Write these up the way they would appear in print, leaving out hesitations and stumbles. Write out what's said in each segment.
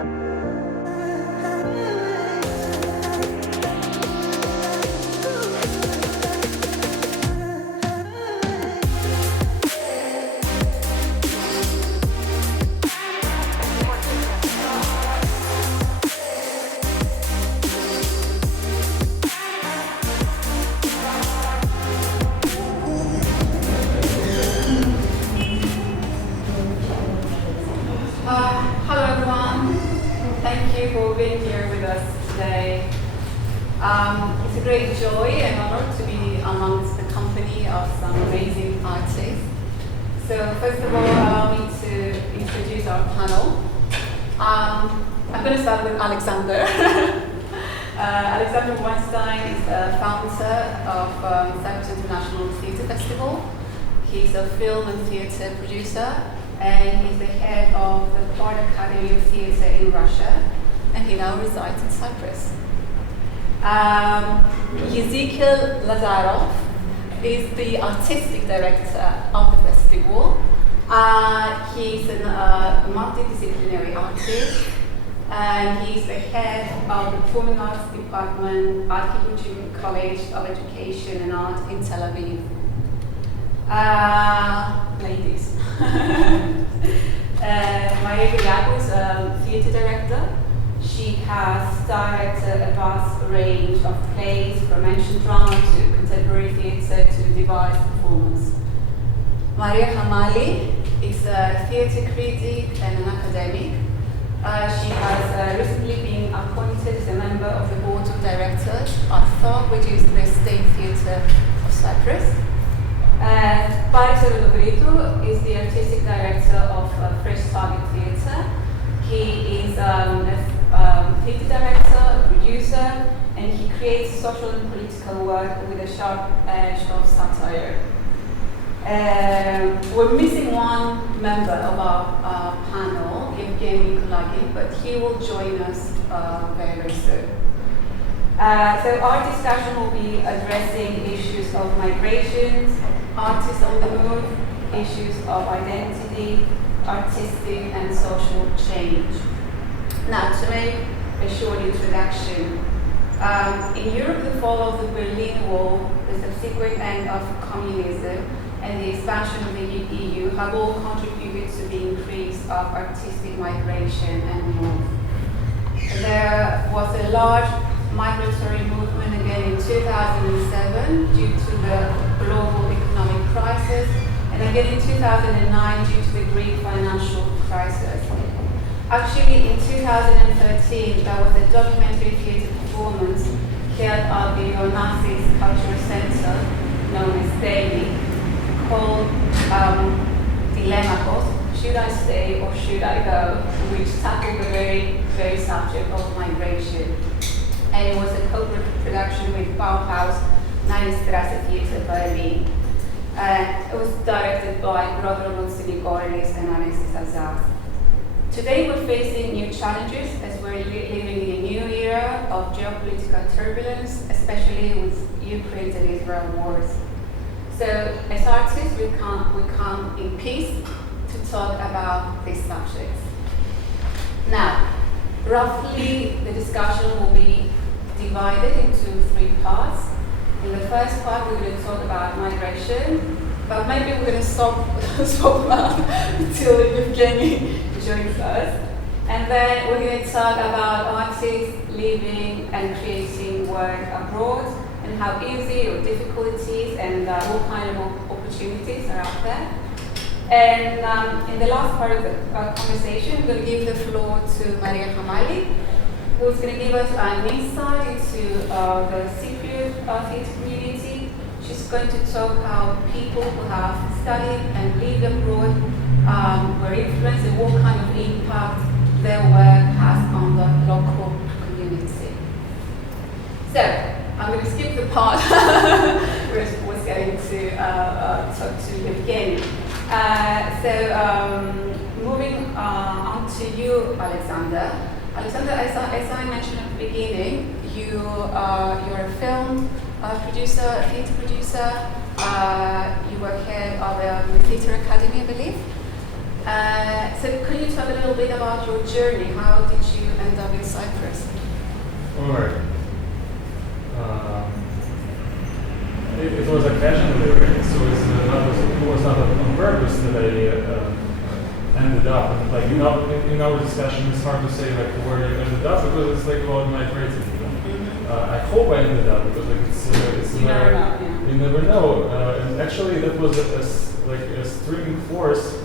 Hello everyone, thank you for being here with us today. It's a great joy and honor to be amongst the company of some amazing artists. So first of all, allow me to introduce our panel. I'm going to start with Alexander. Alexander Weinstein is the founder of Cyprus International Theatre Festival. He's a film and theatre producer, and he's the head of the Pattihio Theatre in Russia, and he now resides in Cyprus. Ezekiel Lazarov is the artistic director of the festival. He's a multidisciplinary artist, and he's the head of the Performing Arts Department at Pattihio College of Education and Art in Tel Aviv. Ladies. Maria Giliakou is a theatre director. She has directed a vast range of plays, from ancient drama to contemporary theatre to devised performance. Maria Hamali is a theatre critic and an academic. She has recently been appointed as a member of the board of directors at THOG, which is the State Theatre of Cyprus. Pattihio Theatre is the artistic director of Fresh Target Theatre. He is a theatre director, a producer, and he creates social and political work with a sharp edge of satire. We're missing one member of our panel, Evgeny Kulagin, but he will join us very, very soon. So our discussion will be addressing issues of migrations, artists on the move, issues of identity, artistic and social change. Now, to make a short introduction, in Europe, the fall of the Berlin Wall, the subsequent end of communism, and the expansion of the EU have all contributed to the increase of artistic migration and move. There was a large migratory movement again in 2007 due to the global economic crisis, and again in 2009 due to the Greek financial crisis. Actually, in 2013, there was a documentary theatre performance held at the Onassis Cultural Center, known as Daily, called Limassol, Should I Stay or Should I Go?, which tackled the very subject of migration. And it was a co-production with Bauhaus 9th Strasse Theatre Berlin. It was directed by Rodrigo Sinigoris and Alexis Azaz. Today we're facing new challenges as we're living in a new era of geopolitical turbulence, especially with Ukraine and Israel wars. So as artists, we come in peace to talk about these subjects. Now, roughly the discussion will be divided into 3 parts. In the first part, we're going to talk about migration, but maybe we're going to stop until Evgeny joins us. And then we're going to talk about artists living and creating work abroad, and how easy or difficult it is, and what kind of opportunities are out there. And in the last part of the conversation, I'm going to give the floor to Maria Hamali, who's going to give us an insight into the Cypriot theatre community. She's going to talk how people who have studied and lived abroad were influenced, and what kind of impact their work has on the local community. So, I'm going to skip the part where I was going to talk to Evgeny. Moving on to you, Alexander. Alexander, as I mentioned at the beginning, you're a film producer, a theatre producer. You were head of the Theatre Academy, I believe. So could you talk a little bit about your journey? How did you end up in Cyprus? All right. It was occasionally, right? So it was not on purpose that I ended up. And like in our discussion, it's hard to say like where you ended up because it's like about migrating. I hope I ended up because like it's you never know. Yeah. You never know. And actually, that was a streaming force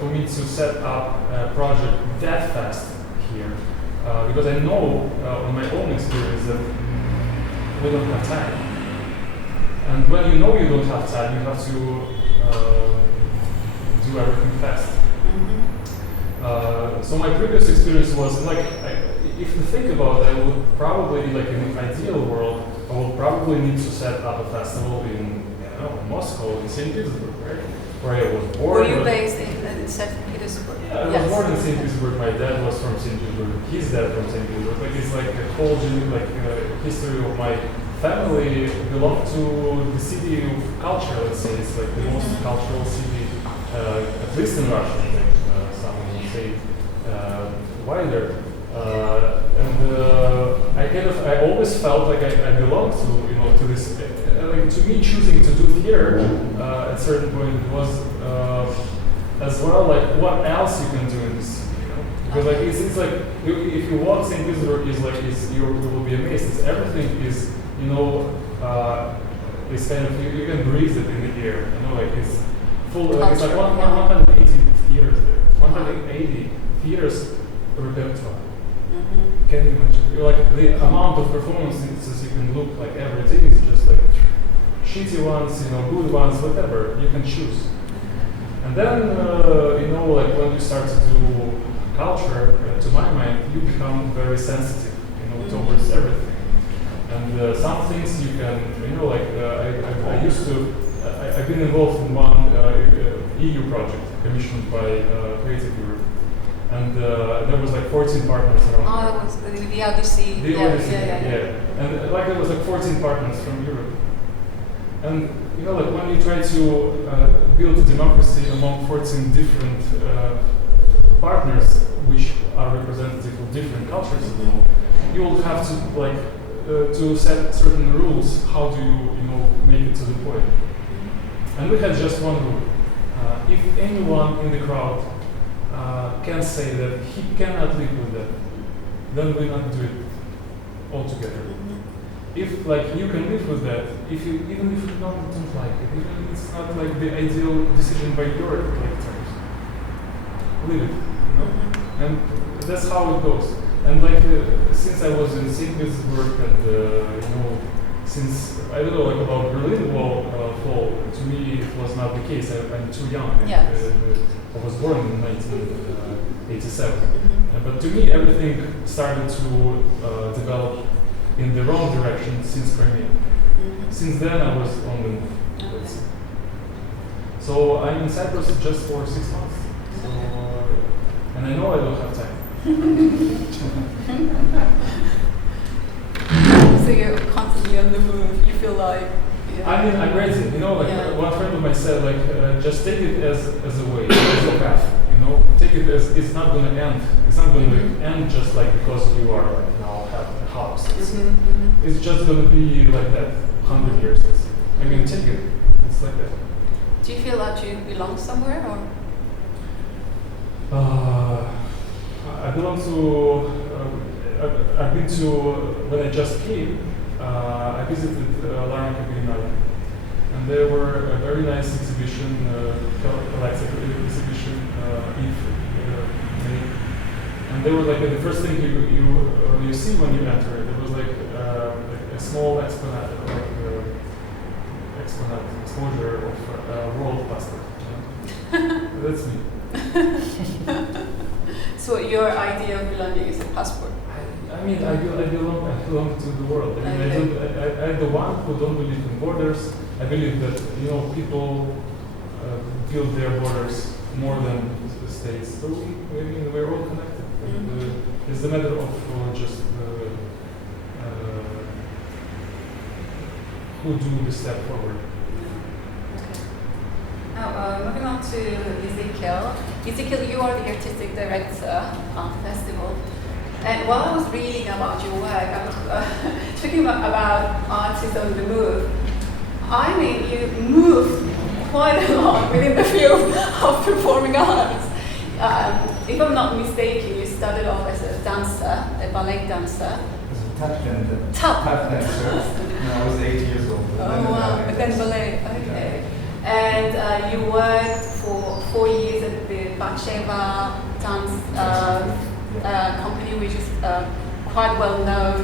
for me to set up a project that fast here, because I know on my own experience that we don't have time. And when you know you don't have time, you have to do everything fast. So my previous experience was like, if you think about it, I would probably, like in the ideal world, I would probably need to set up a festival in, Moscow, in St. Petersburg, right? Where I was born. Were you based in St. Petersburg? Yeah, I was born in St. Petersburg. My dad was from St. Petersburg. His dad from St. Petersburg. Like it's like a whole history of my family belonged to the city of culture. Let's say it's like the most cultural city, at least in Russia. I think someone would say wider. I always felt like I belonged to this. To me, choosing to do theater at a certain point was as well like what else you can do in this city, because like it's like if you walk St. Petersburg you will be amazed. It's everything is it's kind of you can breathe it in the air. Like it's full. It's like 180 theaters there. 180 theaters repertoire. Can you imagine? Like the amount of performances you can look like everything is just like shitty ones, good ones, whatever you can choose. And then like when you start to do culture, to my mind, you become very sensitive, towards everything. And some things you can, I've been involved in one EU project commissioned by Creative Europe. And there was like 14 partners around. Oh, it was the Odyssey. Yeah. And like there was like 14 partners from Europe. And like when you try to build a democracy among 14 different partners, which are representative of different cultures, you will have to to set certain rules. How do you make it to the point? And we had just one rule: if anyone in the crowd can say that he cannot live with that, then we not do it altogether. If you can live with that, even if you don't like it, even if it's not like the ideal decision by your terms, leave it, and that's how it goes. And since I was in St. Petersburg, and since I don't know about Berlin Wall fall, to me it was not the case. I'm too young. Yes. I was born in 1987, but to me everything started to develop in the wrong direction since Crimea. Since then I was on the move. Okay. So I'm in Cyprus just for 6 months. So, and I know I don't have time. So you're constantly on the move. You feel like. I mean, I'm ready. One friend of mine said, just take it as a way, as a path. Take it as it's not going to end. It's not going to end just because you are now have a house. It's just going to be like that 100 years. I mean, take it. It's like that. Do you feel that you belong somewhere, or? I belong to. I've been to when I just came. I visited Larnaca Biennale, and there were a very nice exhibition, collective exhibition, and they were the first thing you see when you enter. There was a small exponent exposure of world passport. That's me. So your idea of belonging is a passport. I mean, I belong to the world. I mean, I'm the one who don't believe in borders. I believe that people build their borders more than the states. So we're all connected. It's a matter of just who do the step forward. Okay. Now, moving on to Ezekiel. Ezekiel, you are the artistic director of the festival. And while I was reading about your work, I was talking about artists on the move. I mean, you moved quite a lot within the field of performing arts. If I'm not mistaken, you started off as a dancer, a ballet dancer. As a tap dancer. Tap dancer. When I was 8 years old. Oh wow, but then ballet, okay. And you worked for 4 years at the Batsheva dance company, which is quite well known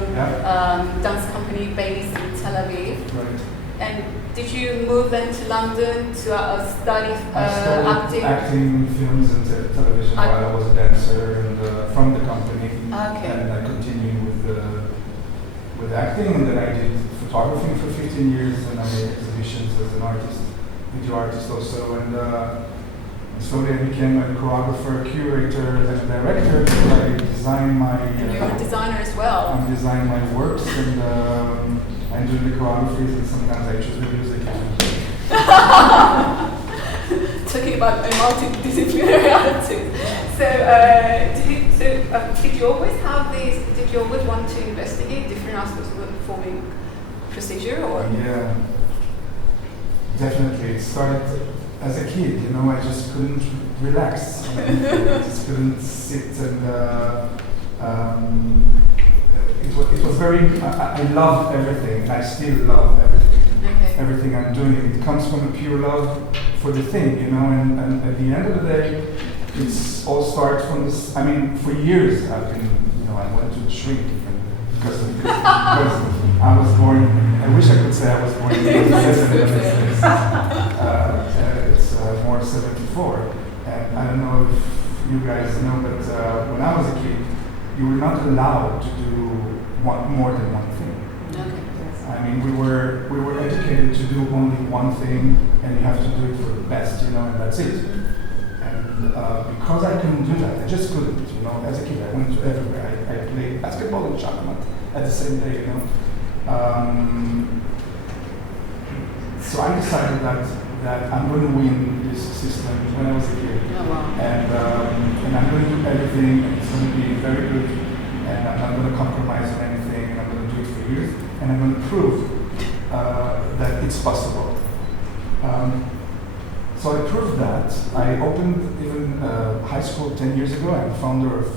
dance company based in Tel Aviv. Right. And did you move then to London to study I started acting in films and television while I was a dancer and from the company. Okay. And I continued with acting, and then I did photography for 15 years, and I made exhibitions as an artist, video artist also, and slowly I became a choreographer, curator, and a director. So I design my. And you're a designer as well. I design my works, and I do the choreographies, and sometimes I choose the music. Talking about a multidisciplinary attitude. So, did you always have this? Did you always want to investigate different aspects of the performing procedure, or? Yeah, definitely. It started as a kid. You know, I just couldn't relax. I just couldn't sit and. It was very. I loved everything. I still love everything. Okay. Everything I'm doing. It comes from a pure love for the thing, you know. And at the end of the day, it's all starts from this. I mean, for years I've been. You know, I went to shrink because of this. Because I was born. I wish I could say I was born in 1977. It's more 74. And I don't know if you guys know, but when I was a kid, you were not allowed to do more than one thing. Okay. Yes. I mean, we were educated to do only one thing, and you have to do it for the best, you know, and that's it. And because I couldn't do that, I just couldn't, you know. As a kid, I went to everywhere. I played basketball and Shakamat at the same day, you know. So I decided that I'm going to win this system when I was a kid. Oh, wow. And I'm going to do everything, and it's going to be very good, and I'm not going to compromise on anything, and I'm going to do it for years, and I'm going to prove that it's possible. So I proved that. I opened even high school 10 years ago. I'm founder of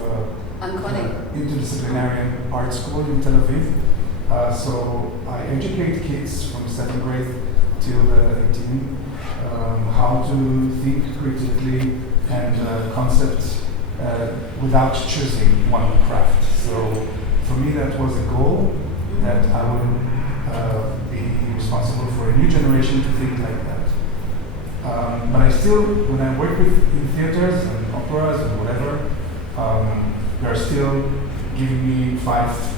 interdisciplinary art school in Tel Aviv. So I educate kids from 7th grade till 18 how to think critically and concepts without choosing one craft. So for me that was a goal, that I would be responsible for a new generation to think like that. But I still, when I work in theaters and operas and whatever, they're still giving me 5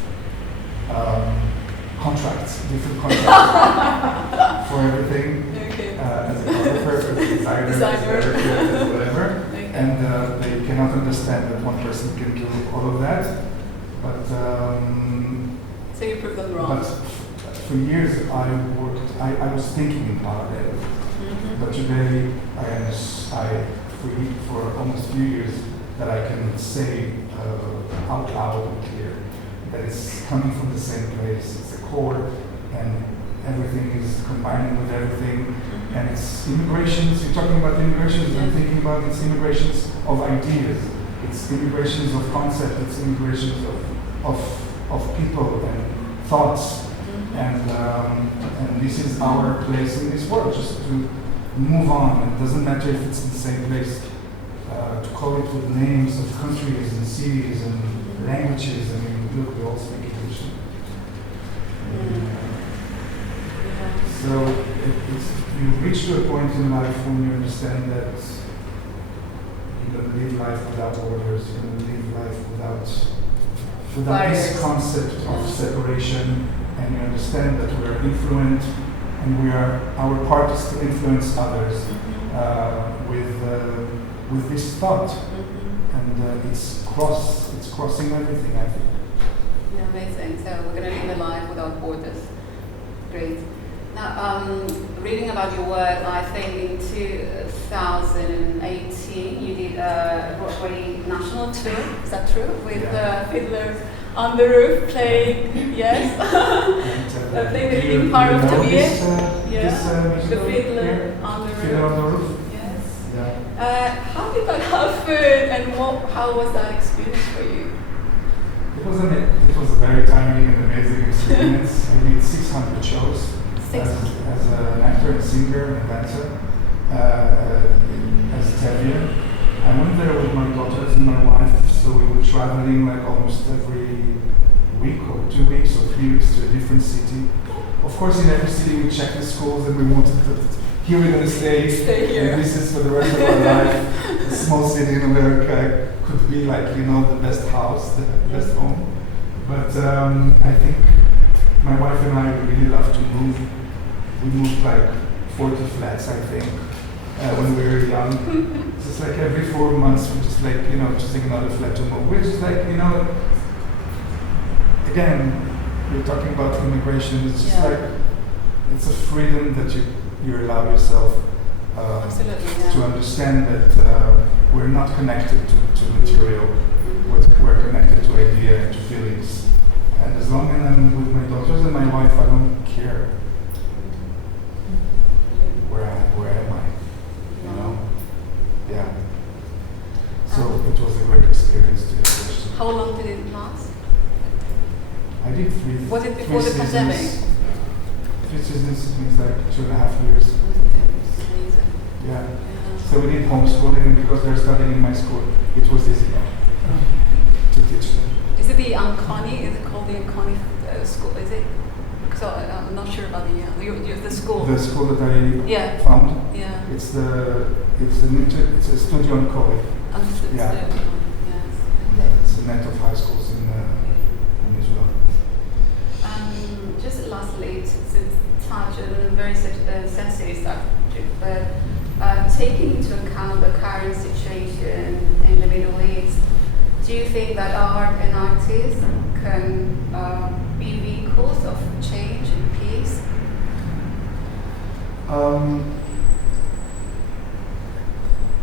contracts, different contracts for everything. Okay. As a choreographer, as a designer, as a director, as whatever. Okay. And they cannot understand that one person can do all of that. But so you proved them wrong. But for years I was thinking in parallel. Mm-hmm. But today for almost a few years that I can say out loud and clear that it's coming from the same place. It's a core, and everything is combining with everything. And it's immigrations. You're talking about immigrations. I'm thinking about it's immigrations of ideas. It's immigrations of concept. It's immigrations of people and thoughts. And this is our place in this world, just to move on. It doesn't matter if it's in the same place. To call it with names of countries and cities and languages. I mean, look, we all speak English. So you reach to a point in life when you understand that you're going to live life without borders. You're going to live life without this concept of separation. And you understand that we are influent, and our part is to influence others with this thought, and it's crossing everything, I think. Yeah, amazing. So we're going to live a life without borders. Great. Now, reading about your work, I think in 2018, you did a Broadway national tour. Is that true? With Yeah. Fiddler on the Roof playing, yes, And, playing the do leading you part of know Tabie. this, Yeah, this the musical Fiddler here? on the Fiddler Roof. on the Roof? Yes. Yeah. How did that happen, and how was that experience for you? It was a very tiring and amazing experience. I did 600 shows as an actor and singer and dancer as Tevye. I went there with my daughters and my wife, so we were traveling like almost every week or 2 weeks or 3 weeks to a different city. Of course, in every city we checked the schools and we wanted to, here we're going to stay here. And this is for the rest of our life. A small city in America could be like, the best house, the best home. But I think my wife and I really love to move. We moved like 40 flats, I think, when we were young. Just like every 4 months, we just like, just take another flat to move. We're just like, again, we're talking about immigration. It's just like, it's a freedom that you allow yourself to understand that we're not connected to material. We're connected to idea and to feelings. And as long as I'm with my daughters and my wife, I don't care. Where am I? Yeah. So it was a great experience to question. How long did it last? I did three. Was it before the seasons. pandemic? 3 seasons means like 2.5 years. Amazing. Yeah. So we did homeschooling, and because they're studying in my school, it was easy to teach them. Is it the Anconi? Is it called the Anconi school? Is it? So I'm not sure about the school. The school that I found. Yeah. It's a studio in Kobe. Understood. Yeah. Yes. It's a net of high schools in Israel. Just lastly, to touch on a very sensitive subject, but taking into account the current situation in the Middle East, do you think that art and artists can be vehicles of change and peace?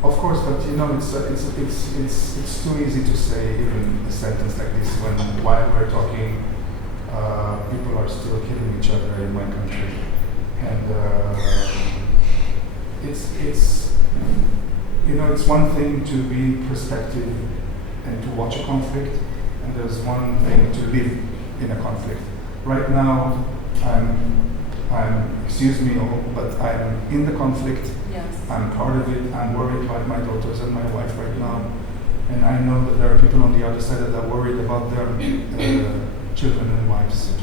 Of course, but it's too easy to say even a sentence like this while we're talking, people are still killing each other in my country, and it's one thing to be in perspective and to watch a conflict, and there's one thing to live in a conflict. Right now, I'm excuse me all, but I'm in the conflict. Yes. I'm part of it. I'm worried about my daughters and my wife right now, and I know that there are people on the other side that are worried about their children and wives.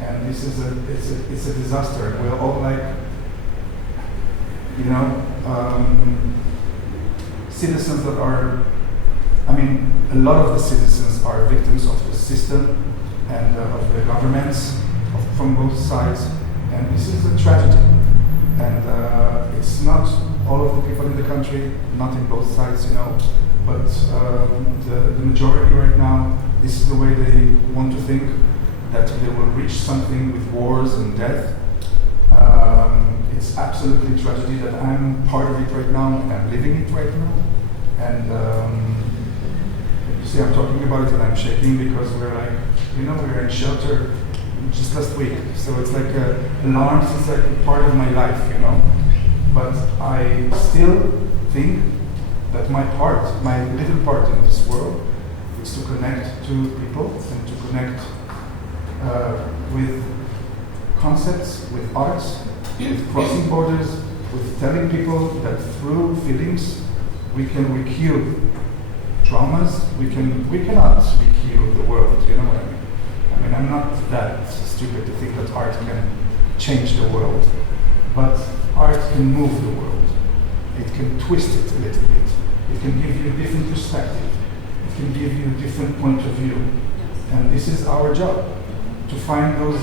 And this is it's a disaster. We're all like, citizens that are. A lot of the citizens are victims of the system and of the governments from both sides, and this is a tragedy. And it's not all of the people in the country, not in both sides, but the majority right now, this is the way they want to think, that they will reach something with wars and death. It's absolutely tragedy that I'm part of it right now, and I'm living it right now. And you see, I'm talking about it and I'm shaking because we're like, we're in shelter just last week. So it's like alarms, it's like a part of my life, But I still think that my little part in this world is to connect to people and to connect with concepts, with arts, with crossing borders, with telling people that through feelings we can reheal traumas. We cannot reheal the world, you know what I mean? I'm not that stupid to think that art can change the world, but art can move the world. It can twist it a little bit. It can give you a different perspective. It can give you a different point of view. Yes. And this is our job, to find those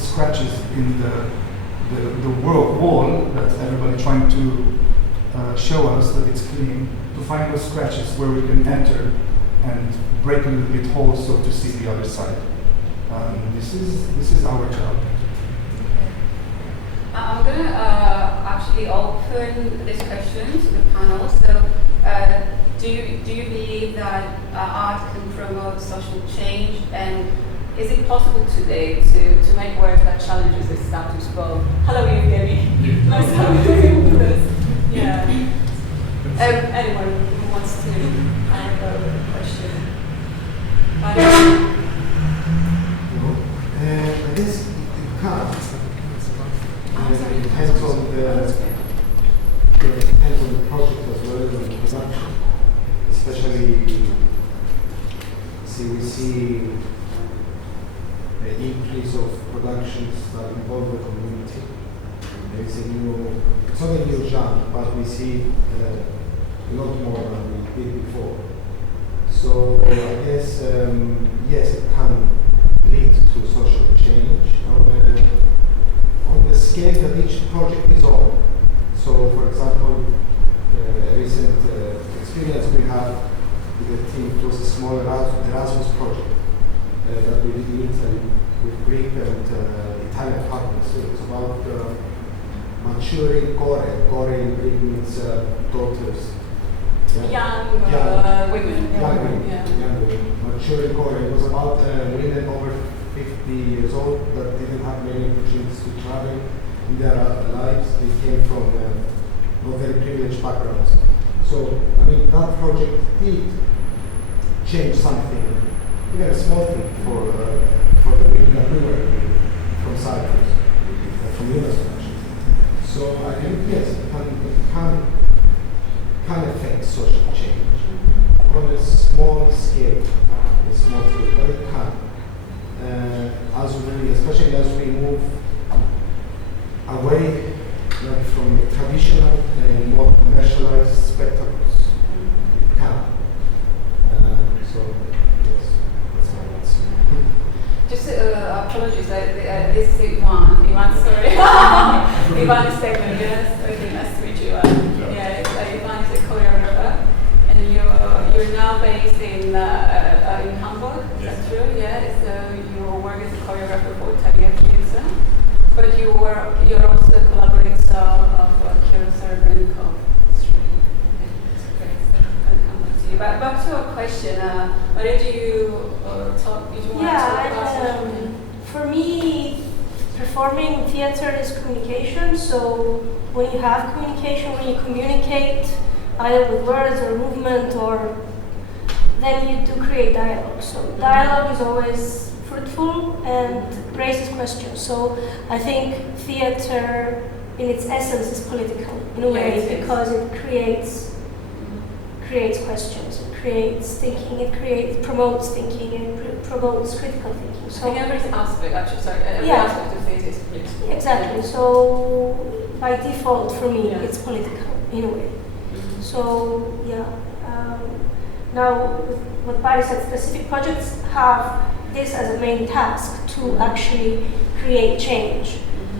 scratches in the wall that everybody trying to show us that it's clean, to find those scratches where we can enter and break a little bit holes so to see the other side. This is our job. I'm going to actually open this question to the panel. So, do you believe that art can promote social change, and is it possible today to make work that challenges the status quo? Hello, Evgeny. Nice having you with us. Yeah. Anyone who wants to ask a question? I guess it can't. It depends on the project as well as on the production. Especially, we see the increase of productions that involve the community. It's not a new genre, but we see a lot more than we did before. So I guess, yes, it can lead to social change on the scale that each project is on. So, for example, a recent experience we had with the team, it was a small Erasmus project that we did in Italy with Greek and Italian partners. So it's about maturing core. Core in Greek means daughters. Young women. Young women. Maturing core. It was about women over 50 years old that didn't have many opportunities to travel in their lives. They came from not very privileged backgrounds. So, I mean, that project did change something, even a small thing for the women that we were with from Cyprus, from Limassol actually. So I think yes, it can affect social change on a small scale, but it can. Especially as we move away from the traditional and more commercialized spectacles, it can. So yes, that's my answer. Just apologies, this is Ivan. Ivan, sorry. Ivan is second, yes. Okay, nice to meet you. Ivan is a choreographer, and you're now based in Hamburg. Is that true? Yeah. So you work as a choreographer for Pattihio Theatre, but you're also a collaborator of Kira Serebrennikov. But back to our question, what did you talk? Did you want to talk about? For me, performing theater is communication. So when you have communication, when you communicate either with words or movement, or then you do create dialogue. So dialogue is always fruitful and raises questions. So I think theater, in its essence, is political in a way, because it creates questions, it creates thinking, it promotes thinking, it promotes critical thinking. So every aspect, every aspect of theatre is political. Exactly. So by default, for me, it's political in a way. So now with what Barry said, specific projects have this as a main task to actually create change.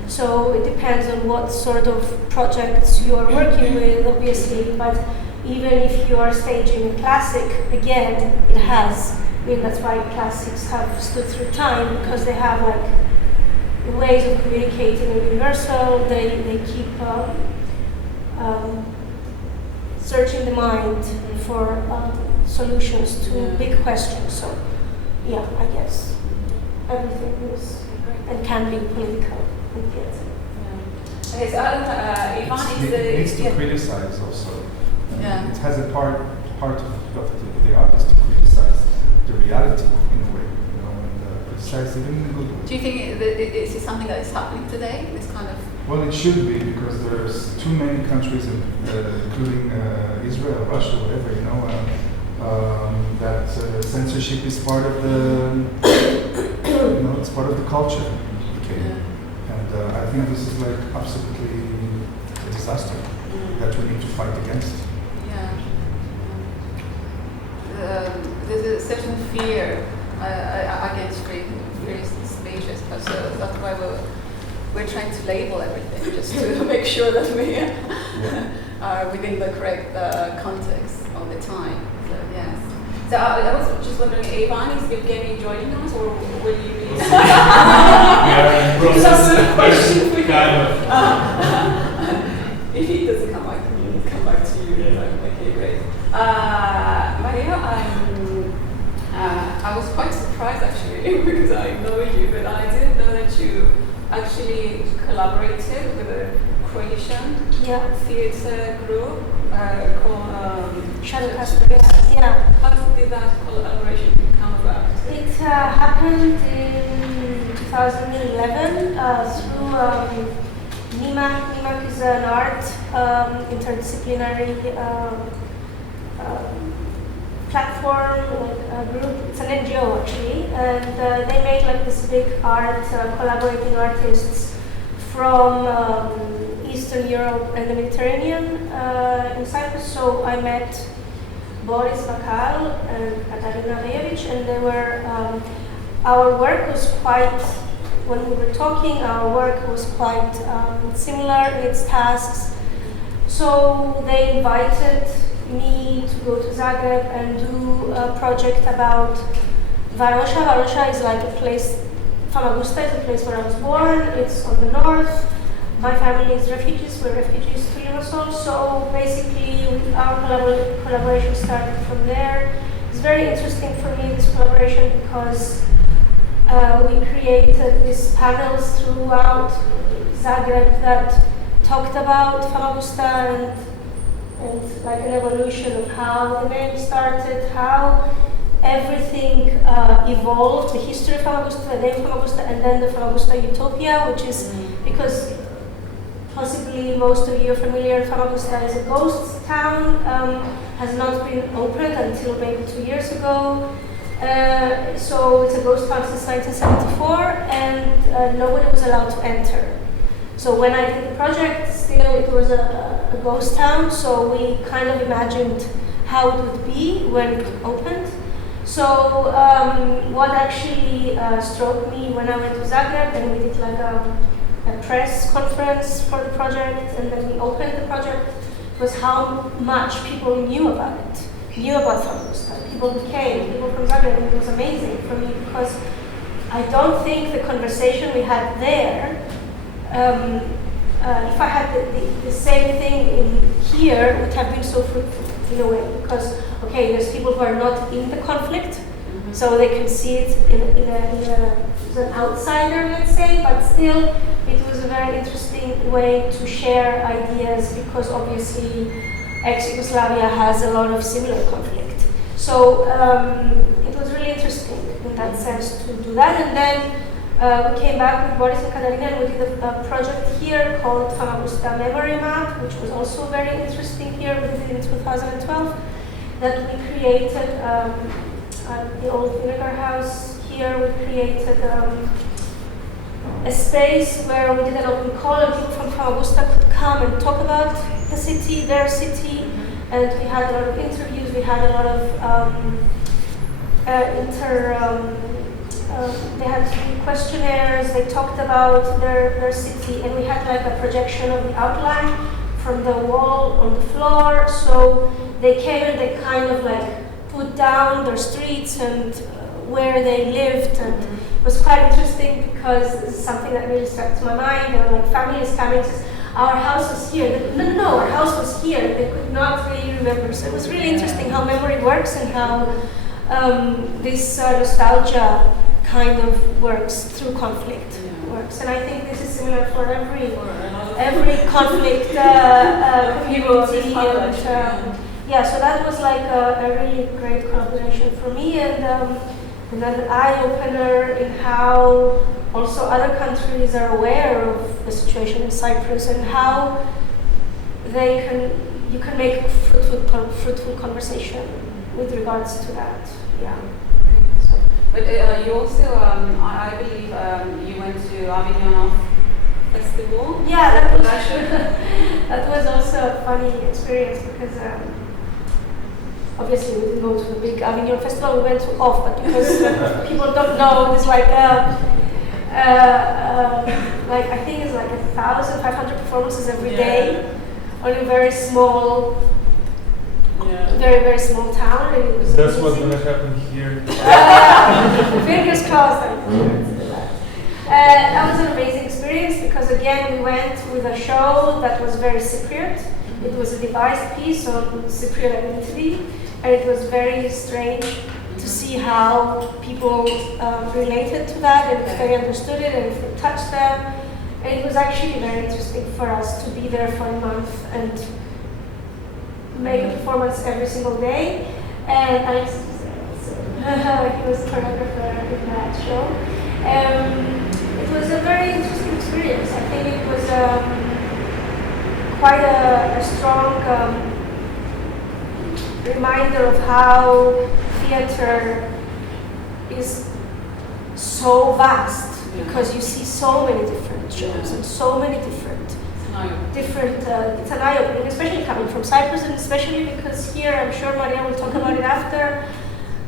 So it depends on what sort of projects you are working with, obviously, but even if you are staging a classic, again, it has, that's why classics have stood through time, because they have ways of communicating with universal, they keep searching the mind for solutions to big questions. So, I guess everything is and can be political in theatre. Okay, so Ivan is it needs to criticize also. Yeah. It has a part of the artist to criticize the reality in a way, and criticize it in a good way. Do you think is something that is happening today? This kind of. Well, it should be, because there's too many countries, including Israel, Russia, whatever, that censorship is part of the, it's part of the culture. Okay. Yeah. And I think this is absolutely a disaster that we need to fight against. There's a certain fear against free speeches, so that's why we're trying to label everything, just to make sure that we are within the correct context all the time. So yes. So I was just wondering, Ivan, is Evgeny joining us, or will you be? Yeah, That's a question for you. Kind of. If he doesn't come back, he'll come back to you. Yeah. Like, okay, great. Maria, I was quite surprised actually because I know you, but I didn't know that you actually collaborated with a Croatian theatre group called Yeah. How did that collaboration come about? It happened in 2011 through NIMAC is an art interdisciplinary platform, group. It's an NGO actually, and they made like this big art, collaborating artists from Eastern Europe and the Mediterranean in Cyprus. So I met Boris Bakal and Katarina Vejovic, and they were. Our work was quite. When we were talking, our work was quite similar in its tasks. So they invited me to go to Zagreb and do a project about Varosha. Varosha is like a place, Famagusta is a place where I was born. It's on the north. My family is refugees. We're refugees to Limassol. So basically, our collaboration started from there. It's very interesting for me, this collaboration, because we created these panels throughout Zagreb that talked about Famagusta and like an evolution of how the name started, how everything evolved, the history of Famagusta, the name Famagusta, and then the Famagusta Utopia, which is because possibly most of you are familiar, Famagusta is a ghost town, has not been opened until maybe 2 years ago. So it's a ghost town since 1974, and nobody was allowed to enter. So when I did the project, still it was a ghost town, so we kind of imagined how it would be when it opened. So what actually struck me when I went to Zagreb, and we did like a press conference for the project, and then we opened the project, was how much people knew about it, knew about Famagusta. People who came, people from Zagreb, and it was amazing for me because I don't think the conversation we had there, if I had the same thing in here, would have been so fruitful in a way, because okay, there's people who are not in the conflict, so they can see it as an outsider, let's say, but still it was a very interesting way to share ideas, because obviously ex-Yugoslavia has a lot of similar conflict. So it was really interesting in that sense to do that. And then we came back with Boris and Katarina, and we did a project here called Famagusta Memory Map, which was also very interesting here. We did it in 2012, that we created at the old vinegar house here. We created a space where we did an open call, and people from Famagusta could come and talk about the city, their city, and we had a lot of interviews, we had a lot of they had questionnaires, they talked about their city, and we had like a projection of the outline from the wall on the floor, so they came and they kind of like put down their streets and where they lived, and it was quite interesting because this is something that really stuck to my mind. There were like families coming and says, our house was here. No, our house was here. They could not really remember. So it was really interesting how memory works and how this nostalgia kind of works through conflict. Works, and I think this is similar for every conflict community. Yeah, so that was like a really great collaboration for me, and an eye-opener in how also other countries are aware of the situation in Cyprus and how you can make fruitful conversation with regards to that. Yeah. So. But you also, I believe, you went to Avignon Festival. Yeah, that was also a funny experience because. Obviously, we didn't go to the big Avignon Festival, we went to OFF, but because people don't know, it's like I think it's like 1,500 performances every day on a very small, very small town. And it was That's what's amazing. going to happen here. Fingers crossed. That was an amazing experience. experience because again we went with a show that was very Cypriot. It was a devised piece on Cypriot identity, and it was very strange to see how people related to that and if they understood it and if it touched them. And it was actually very interesting for us to be there for a month and make a performance every single day. And Alex, he was the choreographer in that show. It was a very interesting experience. I think it was quite a strong reminder of how theater is so vast because you see so many different shows and so many different. It's an eye-opening, especially coming from Cyprus, and especially because here, I'm sure Maria will talk about it after,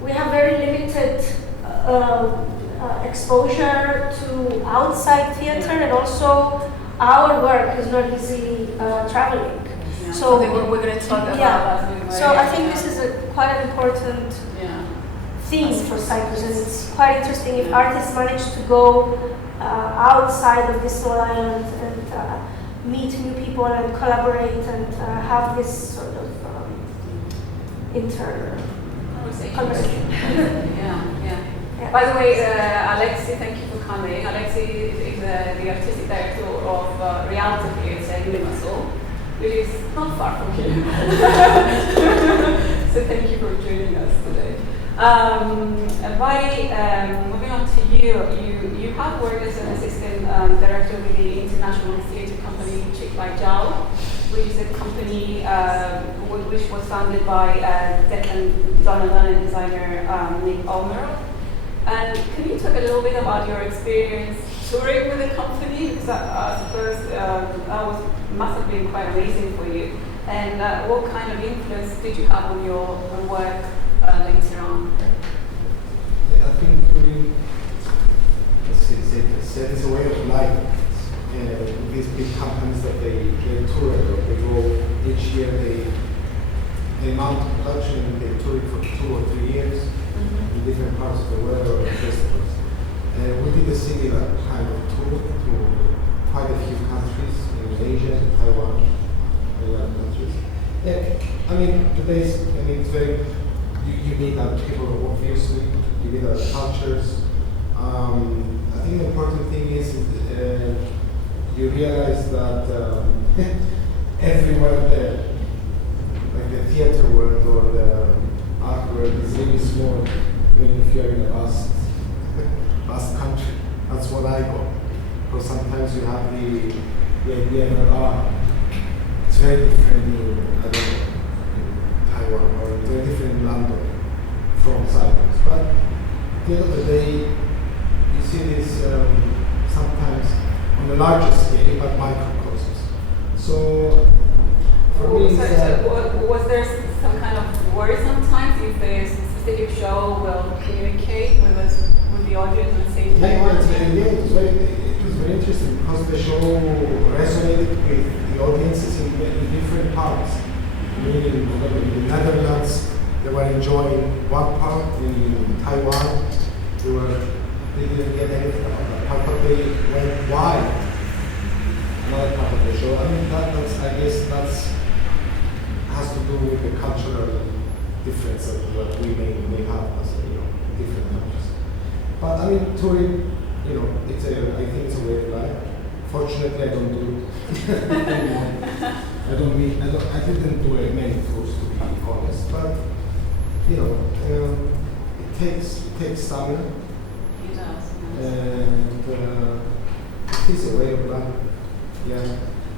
we have very limited exposure to outside theater, and also our work is not easily traveling. Yeah. So we're going to talk about that. So I think this is quite an important theme for Cyprus, and it's quite interesting if artists manage to go outside of this small island and meet new people and collaborate and have this sort of conversation. Yeah. By the way, Alexi, thank you for coming. Alexi is the artistic director of Reality Theatre in Limassol, which is not far from here. So thank you for joining us today. Moving on to you have worked as an assistant director with the international theatre company CITF.CY, which is a company which was founded by Declan Donovan and designer Nick Olmer. And can you talk a little bit about your experience touring with the company? Because at first that must have been quite amazing for you. And what kind of influence did you have on your work later on? I think it's a way of life. These big companies that they tour, they go each year, they mount production and they tour it for 2 or 3 years in different parts of the world or festivals. We did a similar kind of tour to quite a few countries in Asia, Taiwan, and other countries. It's very, you meet other people, obviously, you meet other cultures. I think the important thing is you realize that everywhere there, like the theater world or the art world is really small, even if you're in a vast country. That's what I got. Because sometimes you have the idea that it's very different in Taiwan or very different in London from Cyprus. But at the end of the day, you see this sometimes on a larger scale, but microcosms. So for me, was there some kind of worry sometimes if the specific show will communicate with the audience at the same time? It was very interesting because the show resonated with the audiences in different parts. In the Netherlands, they were enjoying one part. In Taiwan, they didn't get anything about that part, but they went wide. Another part of the show. I guess has to do with the cultural difference of what we may have as different countries. But touring, I think it's a way of life. Fortunately, I don't do it anymore. I didn't do many tours, to be honest. But it takes stamina. It does. And it is a way of life. Yeah.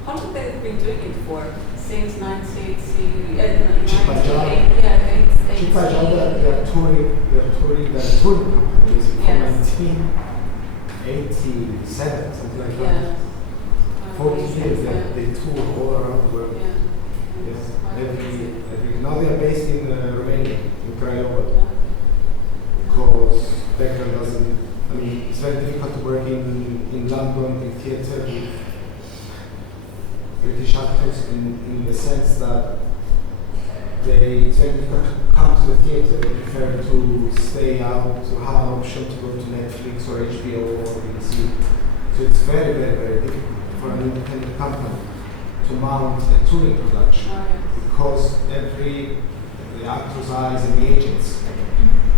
How long have they been doing it for? Since 1980? CITF.CY. They are touring companies from 1987, something like that. 40 years they tour all around the world. Yes. Now they are based in Romania, in Craiova. Because Declan doesn't, it's very difficult to work in London in theatre with British actors in the sense that they tend to come to the theatre, they prefer to stay out, to have an option to go to Netflix or HBO or BBC. So it's very, very, very difficult for an independent company to mount a touring production because every the actors' eyes and the agents'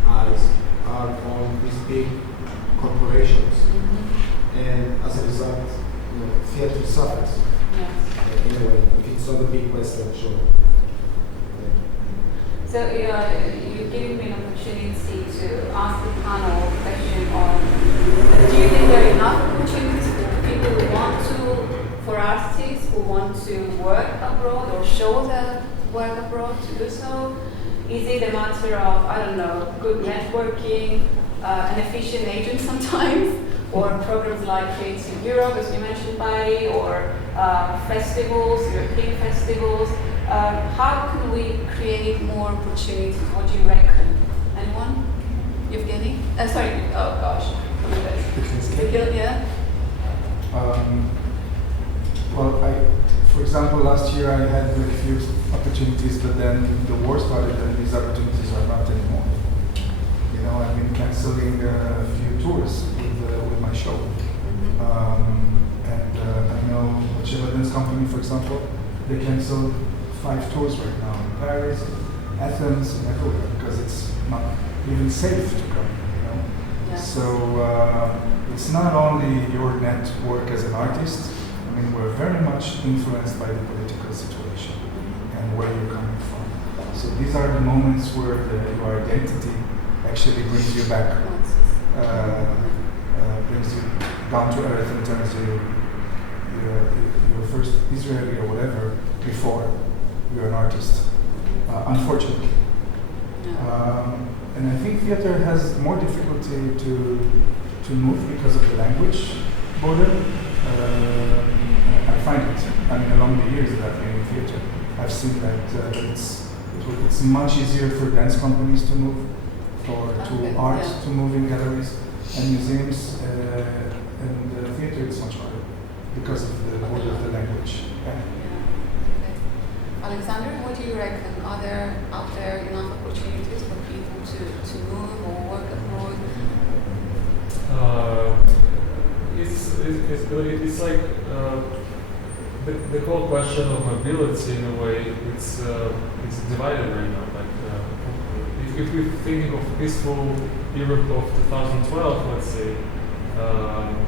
eyes are on these big corporations, and as a result, theatre suffers in a way if it's not a big Western show. So you've given me an opportunity to ask the panel a question on, do you think there are enough opportunities for people who want to, for artists who want to work abroad or show their work abroad to do so? Is it a matter of, I don't know, good networking, an efficient agent sometimes, or programs like Creative Europe, as you mentioned, Patty, or festivals, European festivals? How can we create more opportunities? What do you reckon? Anyone? Evgeny? Sorry, oh gosh. Yeah? Well, for example, last year I had a few opportunities, but then the war started and these opportunities are not anymore. You know, I've been canceling a few tours with my show. And I know the Chile Dance Company, for example, they canceled 5 tours right now in Paris, Athens, and everywhere because it's not even safe to come, you know. Yeah. So it's not only your network as an artist. I mean, we're very much influenced by the political situation and where you're coming from. So these are the moments where your identity actually brings you back, brings you down to earth in terms of your first Israeli or whatever before you're an artist, unfortunately. And I think theater has more difficulty to move because of the language border. I find it. I mean, along the years that I've been in theater, I've seen that it's much easier for dance companies to move, to art to move in galleries and museums, and theater is much harder because of the border of the language. Yeah. Alexander, what do you reckon? Are there out there enough opportunities for people to move or work abroad? It's like the whole question of mobility in a way. It's divided right now. Like if we're thinking of peaceful Europe of 2012, let's say,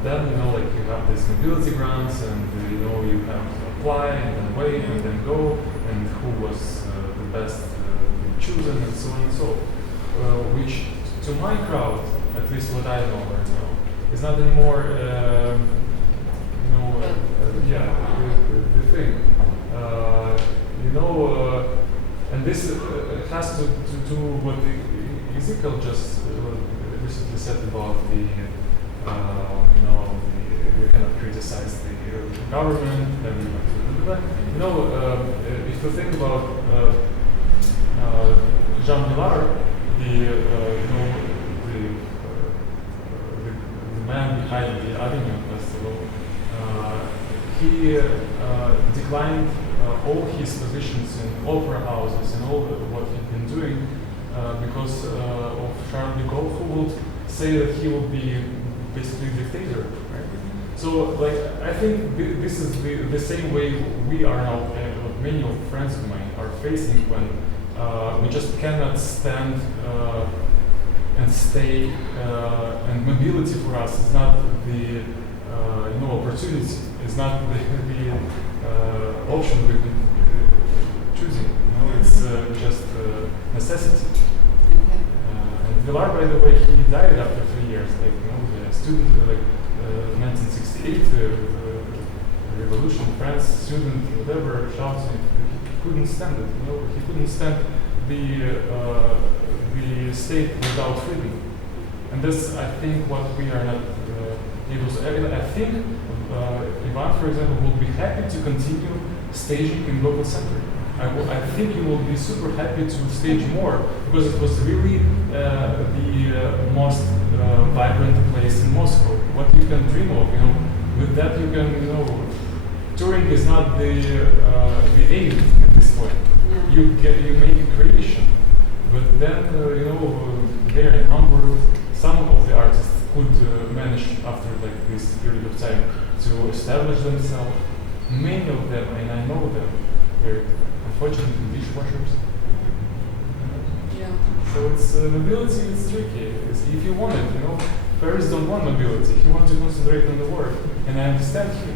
then like you have these mobility grants, and you have to apply and then wait and then go, and who was the best chosen and so on and so. Which to my crowd, at least what I know right now, is not anymore. The thing. And this has to do what Ezekiel just recently said about we cannot criticize the government, and we have to do that. If you think about Jean Villard, the man behind the Avignon Festival, he declined all his positions in opera houses and all what he'd been doing because of Charles de Gaulle, who would say that he would be basically a dictator. Right? So, like, I think this is the same way we are now, many of friends of mine are facing when we just cannot stand and stay, and mobility for us is not the opportunity, is not the option we've been choosing. It's just necessity. And Villard, by the way, he died after 3 years. Like the student, 1968 revolution, France student, whatever, shouting. He couldn't stand it. He couldn't stand the state without freedom. And this, I think, what we are not able to. I think Ivan, for example, will be happy to continue staging in local center. I think you will be super happy to stage more because it was really the most vibrant place in Moscow. What you can dream of, with that you can, touring is not the aim at this point. Yeah. You make a creation, but then there in Hamburg, some of the artists could manage after like this period of time to establish themselves. Many of them, and I know them, they're unfortunately dishwashers. Yeah. So it's mobility is tricky. If you want it, parents don't want mobility. You want to concentrate on the work, and I understand you.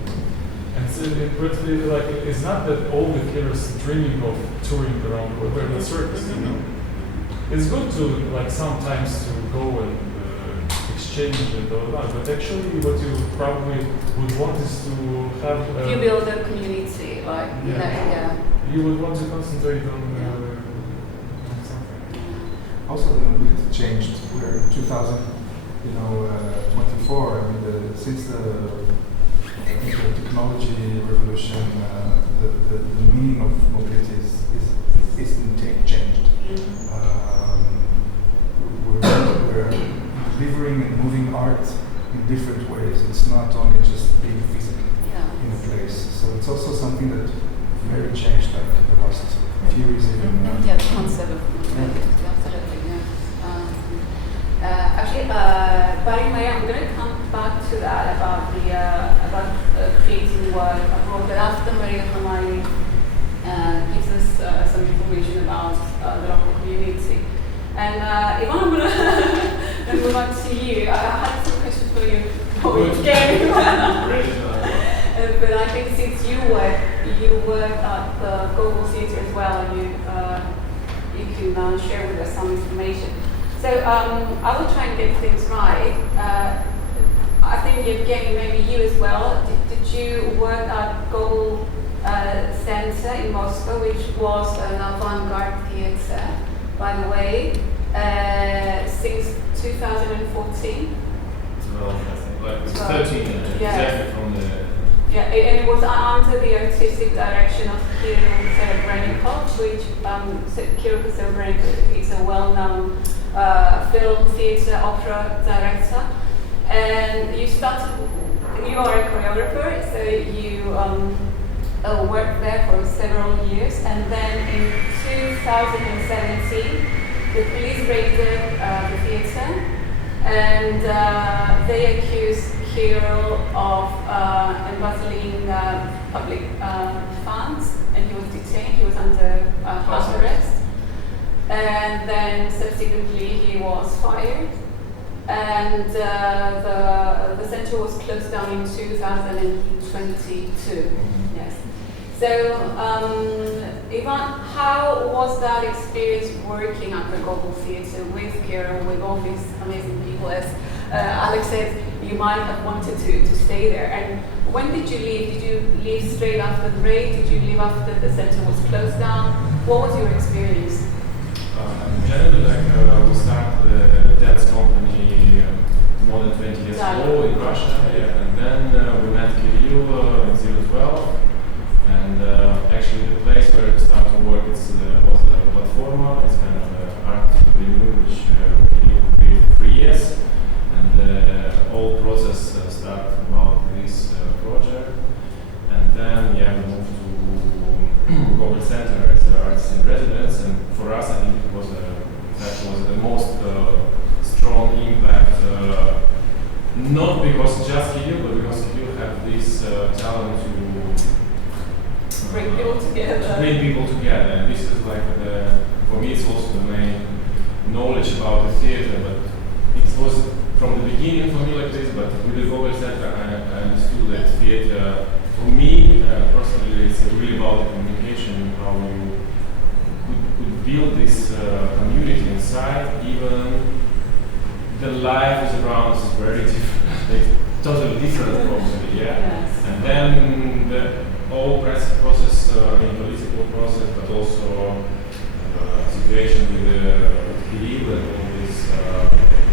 And so it's not that all the killers dreaming of touring around the world in a circus, It's good to sometimes to go and exchange and all that, but actually what you probably would want is to have you build a community, you would want to concentrate on something. Also, the mobility changed. We're in 24. I mean, since the technology revolution, the meaning of mobility is changed. We're delivering and moving art in different ways. It's not only just being physical in a place. So it's also something that very changed like the last few years. The concept of mobility, absolutely, actually, Pattihio, I'm going to come back to that about creating work abroad. But after Maria Kamari gives us some information about the local community. And Ivan, I'm going to move on to you. I had some questions for you before we began. But I think since you work at the Global Theatre as well, and you can share with us some information. So I will try and get things right. I think Evgeny, maybe you as well. Did you work at Global Center in Moscow, which was an avant-garde theatre, by the way, since 2014? Well, I think it was 13, exactly from the... Yeah, and it was under the artistic direction of Kirill Serebrennikov, which Kirill Serebrennikov is a well-known film, theatre, opera director. And you are a choreographer, so you worked there for several years. And then in 2017, the police raided the theatre, and they accused Kirill of embezzling public funds, and he was detained. He was under house arrest, and then subsequently he was fired, and the center was closed down in 2022. Yes. So, Ivan, how was that experience working at the Global Theatre with Kirill, with all these amazing people? As Alex said, you might have wanted to stay there. And when did you leave? Did you leave straight after the raid? Did you leave after the center was closed down? What was your experience? Generally, we started the dance company more than 20 years ago in Russia, and then we met Kirill in 2012. And actually, the place where we started to work was a platform. It's kind of an art venue which we created for 3 years. And the whole process started about this project. And then, we moved to Global Center as an artist in residence. And for us, I think that was the most strong impact. Not because just Kirill, but because Kirill had this talent to bring people together. And this is for me, it's also the main knowledge about the theatre. But it was from the beginning for me like this. But with the Global Center, I understood that theatre, for me personally, it's really about the communication, how you could build this community inside. Even the life is around is very different, totally different probably, Yes. And then the whole process, political process, but also situation with Kirill and all this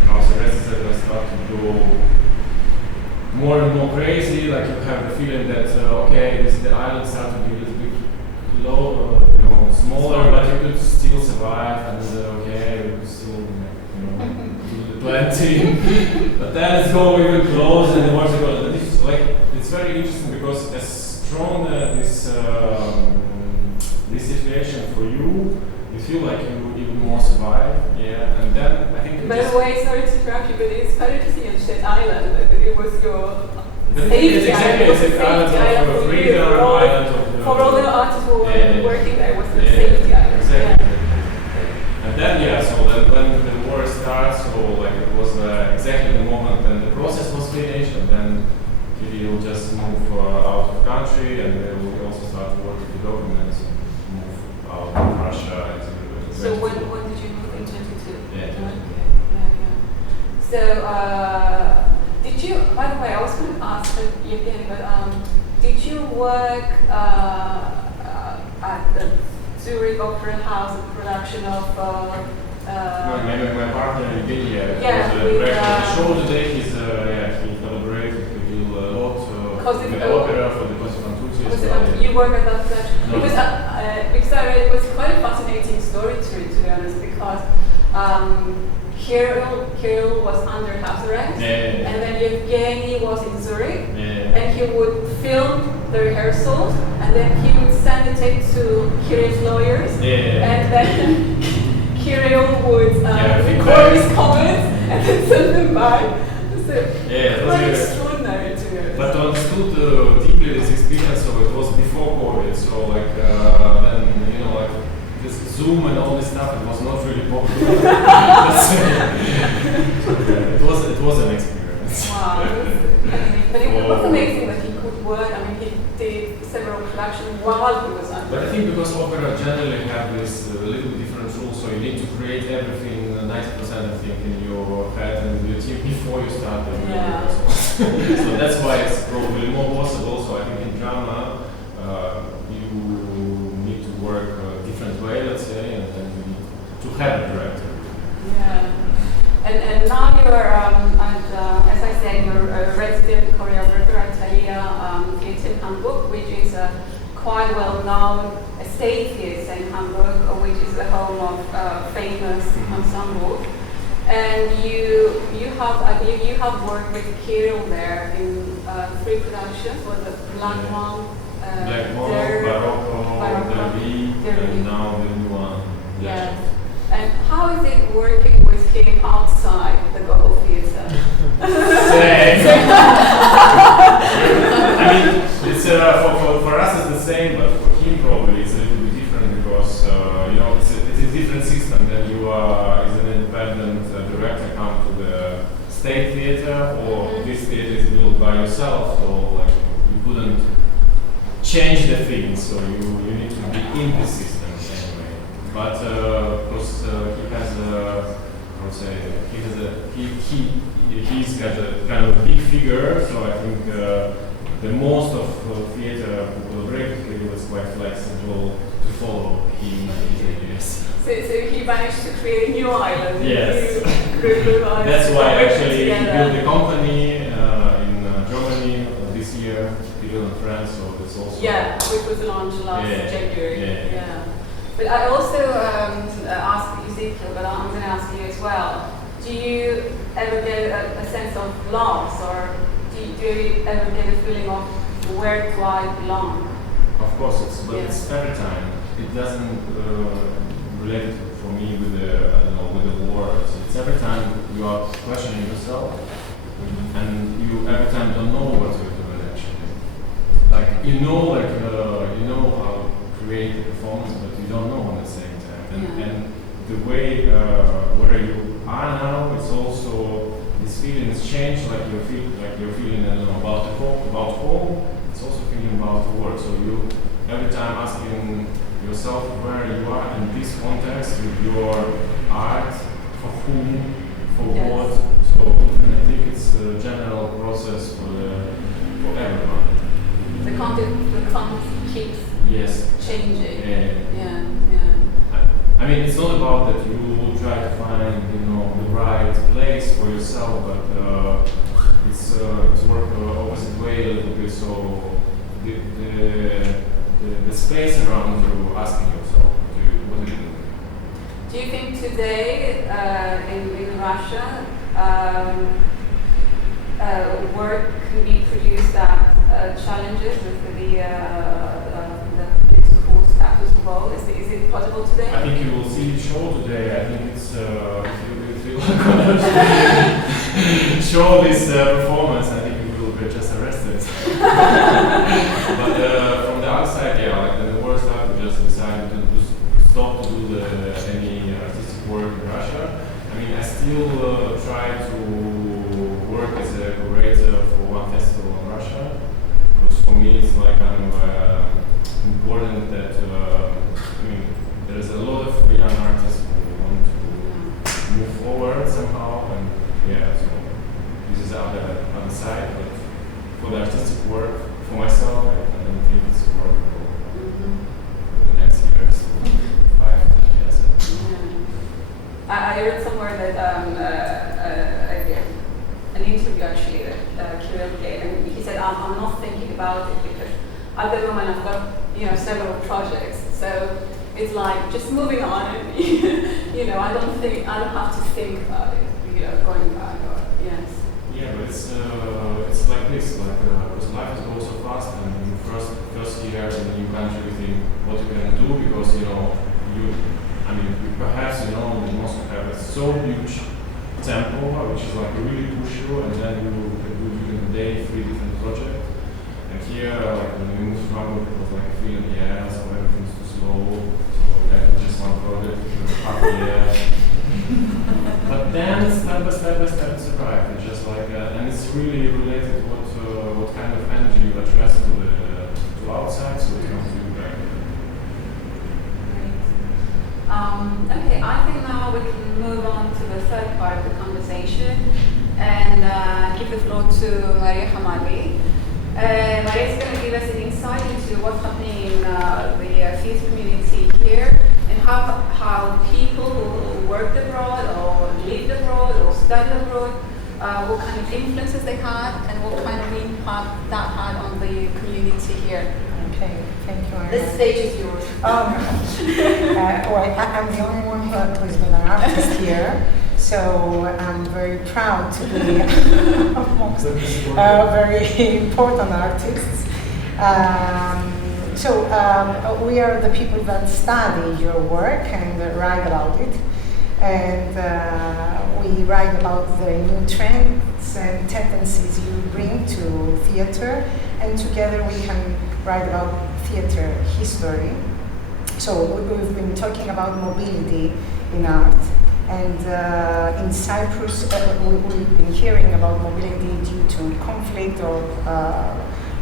house arrests that start to go more and more crazy. Like you have the feeling that the island started to be a little bit low, smaller, but you could still survive, and we could still do the planting. But then it's going even close, and the wars go. It's very interesting because as strong this situation for you, you feel like you even more survive. Yeah, and then I think. By the way, sorry to interrupt you, but it's very interesting you said island. That it was your safety exactly, island. it's an island of freedom, island of for all the artists who were working there, it was the yeah, safety island. exactly. Yeah. And then so then when the war starts, so like it was exactly the moment when the process was finished, and then he'll just move out of country, and we also start to work with the documents, move out of Russia. So when did you move in 22? Yeah, 22. Yeah. So did you? By the way, I was going to ask you again, but did you work at the Zurich Opera House production of? My partner in India, yeah, was the director of the show today. He collaborated with a lot with the opera for the Cose fan tutte as well. You work at that production? No. Because I read it was quite a fascinating story to be honest, because Kirill was under house arrest, and then Yevgeny was in Zurich, and he would film the rehearsals, and then he would send the tape to Kirill's lawyers, and then Kirill would record his comments and then send them back. So quite extraordinary to me. But I understood deeply this experience, so it was before COVID, so like then like this Zoom and all this stuff, it was not really popular. It was an experience. Wow, but it was amazing that he could work. I mean, he did several productions while he was under. But I think because opera generally have this little bit different rules, so you need to create everything, 90% I think, in your head and your team before you start the rehearsals. So that's why it's probably more possible. So I think in drama, you need to work a different way, let's say, and then you need to have a director. Yeah. And now you're, as I said, you're a resident choreographer at Pattihio Theatre in Hamburg, which is a quite well-known state theatre in Hamburg, which is the home of famous ensemble. And you have worked with Kirill there in 3 productions. Was it Black Monk, Barocco, and now the new one. Yes. And how is it working with him outside the Global Theatre? Same. I mean, it's for us it's the same, but for him probably it's a little bit different because it's a different system. Then you are as an independent director come to the state theater, or this theater is built by yourself, so like you couldn't change the thing, so you need to be in the system anyway. But of course he has he's got a kind of big figure, so I think the most of theater who collaborate with him was quite flexible to follow him and his ideas. So he managed to create a new island. Yes. Island. That's why actually he built the company in Germany this year, he built in France, so it's also... Yeah, which was launched last January. Yeah. But I also asked Ezekiel, but I'm going to ask you as well. Do you ever get a sense of loss, or do you ever get a feeling of where do I belong? Of course, it's every time. It doesn't relate for me with the war. It's every time you are questioning yourself, and you every time don't know what to do actually. Like you know how to create a performance, but you don't know at the same time. And the way where you are now, it's also this feeling has changed. Like you're feeling about home. It's also feeling about the work. So you every time asking yourself where you are in this context with your art, for whom, for what. So I think it's a general process for everyone. The context keeps changing. Yeah. I mean, it's not about that you try to find the right place for yourself, but it's work opposite way a little bit. So the space around you, asking yourself, what do you do? Do you think today in Russia work can be produced that challenges with the political status well? Is it possible today? I think you will see the show today. I think it's if you feel show this performance, I think you will be just arrested. But from the outside, yeah, like when the war started, we just decided to stop to do any artistic work in Russia. I mean, I still try to work as a curator for one festival in Russia, because for me it's like kind of important that I mean, there's a lot of young artists who want to move forward somehow, and yeah, so this is the other side. But for the artistic work, for myself, I don't think it's workable for the next years, 5 years. I read somewhere that an interview actually that Kirill gave, and he said, I'm not thinking about it because at the moment I've got several projects, so it's like just moving on, and I don't have to think about it, going back or yes. Yeah, but it's like this, like because life goes so fast, and in first year in a new country you think what you can do, because perhaps in Moscow have a so huge tempo which is like really push you, and then you can do during the day 3 different projects. And here, like when we moved to Hamburg, it was like a feeling, yeah, so everything's too slow, so we have just one project for half a year. But then step by step it's arrived. It's just like, and it's really related to what kind of energy you address to outside, so it comes to you back. Okay, I think now we can move on to the third part of the conversation and give the floor to Maria Hamali. Maria is going to give us an insight into what's happening in the theatre community here and how people who worked abroad or lived abroad or studied abroad, what kind of influences they had and what kind of impact that had on the community here. Okay, thank you, Anna. The stage is yours. Well, I'm the only one who's been an artist here, so I'm very proud to be amongst very important artists. We are the people that study your work and write about it, and we write about the new trends and tendencies you bring to theatre, and together we can write about theatre history. So we've been talking about mobility in art, and in Cyprus we've been hearing about mobility due to conflict or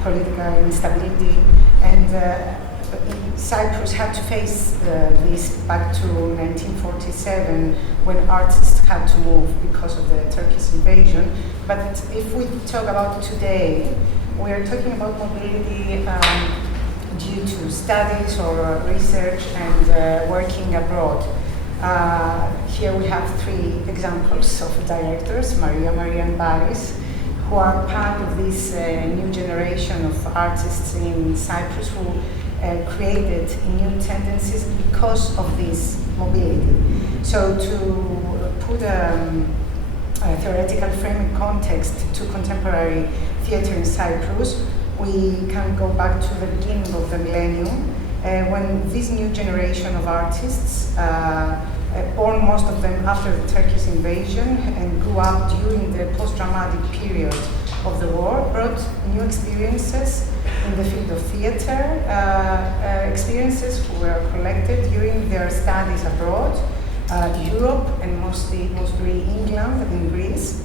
political instability, and Cyprus had to face this back to 1947 when artists had to move because of the Turkish invasion. But if we talk about today, we are talking about mobility due to studies or research and working abroad. Here we have 3 examples of directors, Maria, and Baris, who are part of this new generation of artists in Cyprus who created new tendencies because of this mobility. So to put a theoretical frame and context to contemporary theatre in Cyprus, we can go back to the beginning of the millennium, when this new generation of artists, born most of them after the Turkish invasion and grew up during the post-traumatic period of the war, brought new experiences in the field of theatre, experiences were collected during their studies abroad, Europe and mostly England and Greece.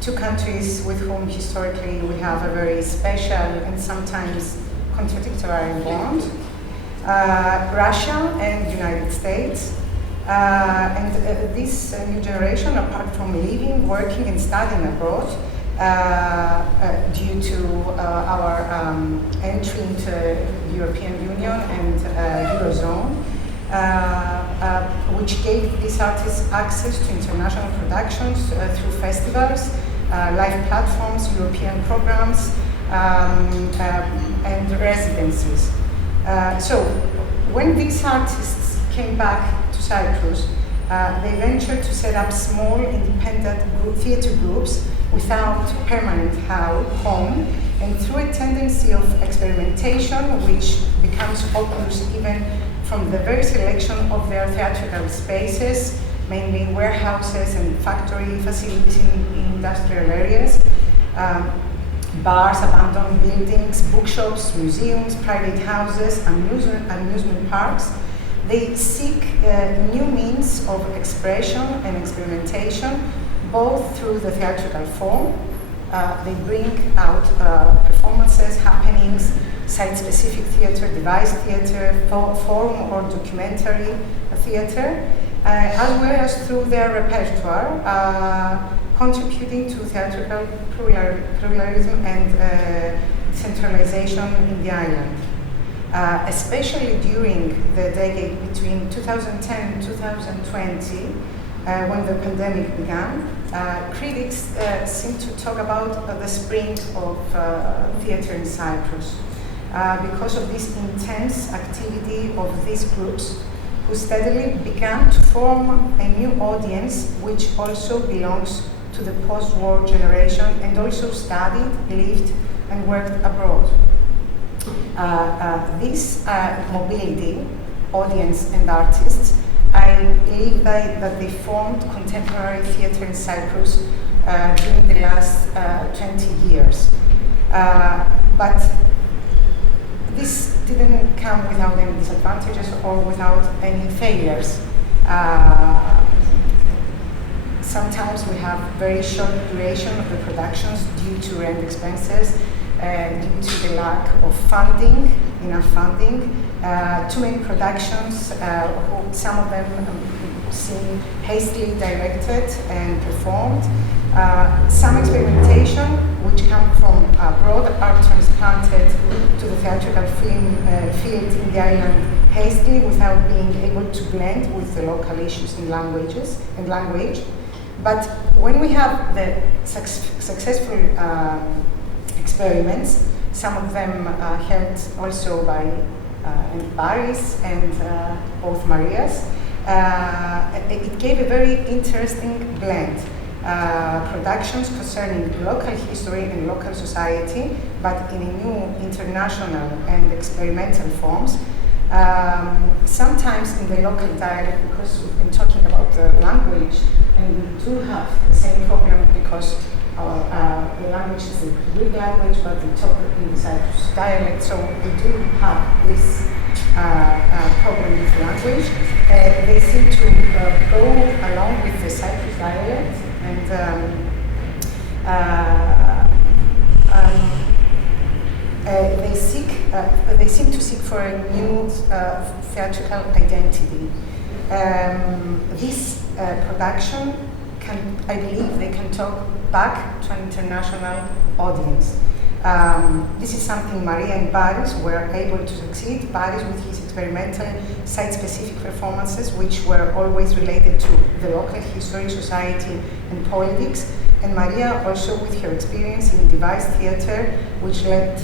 2 countries with whom historically we have a very special and sometimes contradictory bond, Russia and United States. This new generation, apart from living, working and studying abroad, due to our entry into European Union and Eurozone, which gave these artists access to international productions through festivals, live platforms, European programs, and residencies. So when these artists came back to Cyprus, they ventured to set up small independent theatre groups without permanent home, and through a tendency of experimentation, which becomes obvious even from the very selection of their theatrical spaces, mainly warehouses and factory facilities in industrial areas, bars, abandoned buildings, bookshops, museums, private houses, amusement parks. They seek new means of expression and experimentation, both through the theatrical form. They bring out performances, happenings, site-specific theatre, device theatre, forum or documentary theatre, as well as through their repertoire, contributing to theatrical pluralism and decentralization in the island. Especially during the decade between 2010 and 2020, when the pandemic began, critics seem to talk about the spring of theatre in Cyprus because of this intense activity of these groups who steadily began to form a new audience which also belongs to the post-war generation and also studied, lived and worked abroad. This mobility, audience and artists, I believe that they formed contemporary theatre in Cyprus during the last 20 years. But this didn't come without any disadvantages or without any failures. Sometimes we have very short duration of the productions due to rent expenses, due to the lack of funding, enough funding. Too many productions, some of them seem hastily directed and performed. Some experimentation, which come from abroad, are transplanted to the theatrical film field in the island hastily without being able to blend with the local issues and language. But when we have the successful experiments, some of them held also by in Paris and both Marias, it gave a very interesting blend. Productions concerning local history and local society, but in a new international and experimental forms. Sometimes in the local dialect, because we've been talking about the language, and we do have the same problem because the language is the Greek language, but we talk in the Cyprus dialect, so we do have this problem with the language. They seem to go along with the Cyprus dialect, and they seem to seek for a new theatrical identity. This production I believe they can talk back to an international audience. This is something Maria and Paris were able to succeed. Paris with his experimental site-specific performances, which were always related to the local history, society, and politics. And Maria also with her experience in device theatre, which led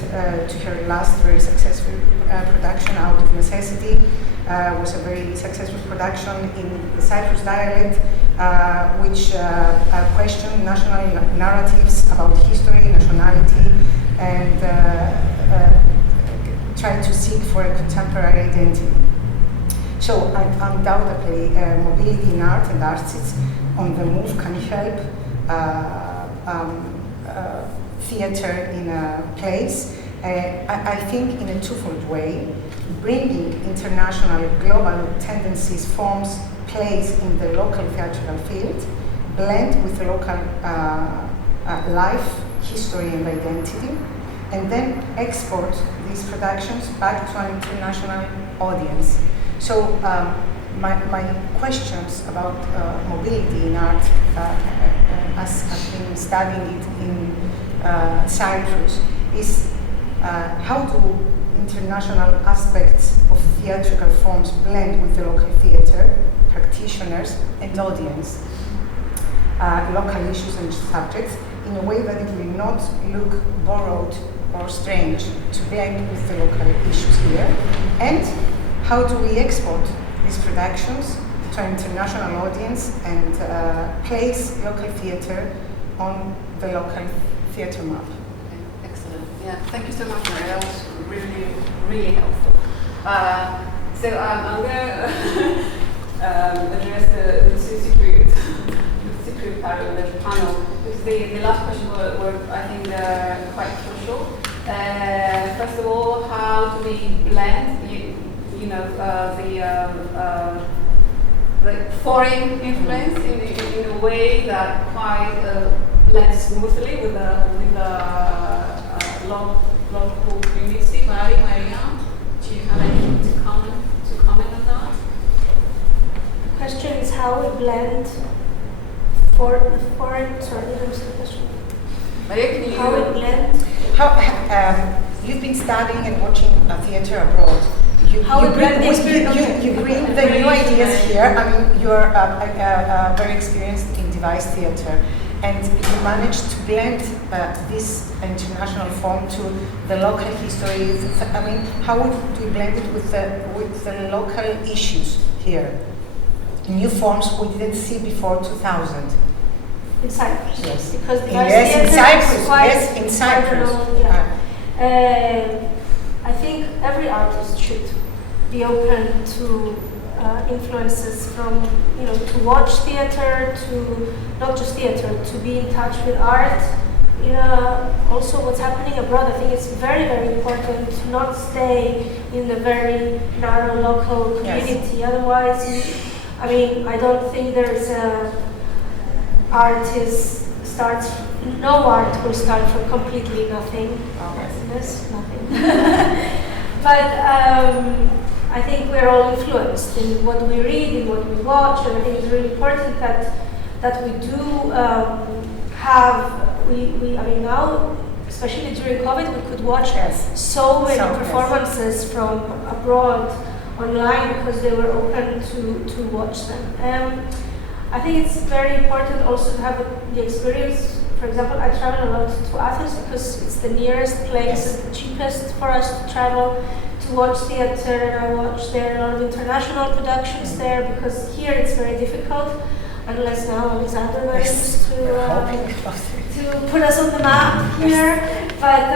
to her last very successful production, Out of Necessity. Was a very successful production in the Cyprus dialect, which questioned national narratives about history, nationality, and tried to seek for a contemporary identity. So undoubtedly, mobility in art and artists on the move can help theatre in a place. I think in a twofold way. Bringing international, global tendencies, forms, plays in the local theatrical field, blend with the local life, history and identity, and then export these productions back to an international audience. So my questions about mobility in art, as I've been studying it in Cyprus, is how do international aspects of theatrical forms blend with the local theatre, practitioners and audience, local issues and subjects, in a way that it will not look borrowed or strange to blend with the local issues here, and how do we export these productions to an international audience and place local theatre on the local theatre map. Excellent. Yeah, thank you so much, Maria. That was really, really helpful. So I'm going to address the secret part of the panel, because the last question were I think quite crucial. First of all, how do we blend the foreign influence in a way that quite blends smoothly with the local community? Maria, do you have anything to comment on that? The question is how we blend foreign. Sorry, I missed the question. Maria, can you? How we blend. You've been studying and watching theatre abroad. You bring the new ideas here. I mean, you're very experienced in device theatre, and you managed to blend this international form to the local history. I mean, how would you blend it with the local issues here? New forms we didn't see before 2000. In Cyprus. Yes. Because Yes, in Cyprus. Yes, in Cyprus. I think every artist should be open to influences from, to watch theater, to not just theater, to be in touch with art. Also what's happening abroad. I think it's very, very important to not stay in the very narrow local community. Yes. Otherwise, I don't think there's no art will start from completely nothing. Nothing. But I think we're all influenced in what we read, in what we watch, and I think it's really important that we do now, especially during COVID, we could watch so many performances from abroad online because they were open to watch them. I think it's very important also to have the experience. For example, I travel a lot to Athens because it's the nearest place and the cheapest for us to travel to watch theatre, and I watch there a lot of international productions there, because here it's very difficult, unless now Alexander manages to put us on the map here. But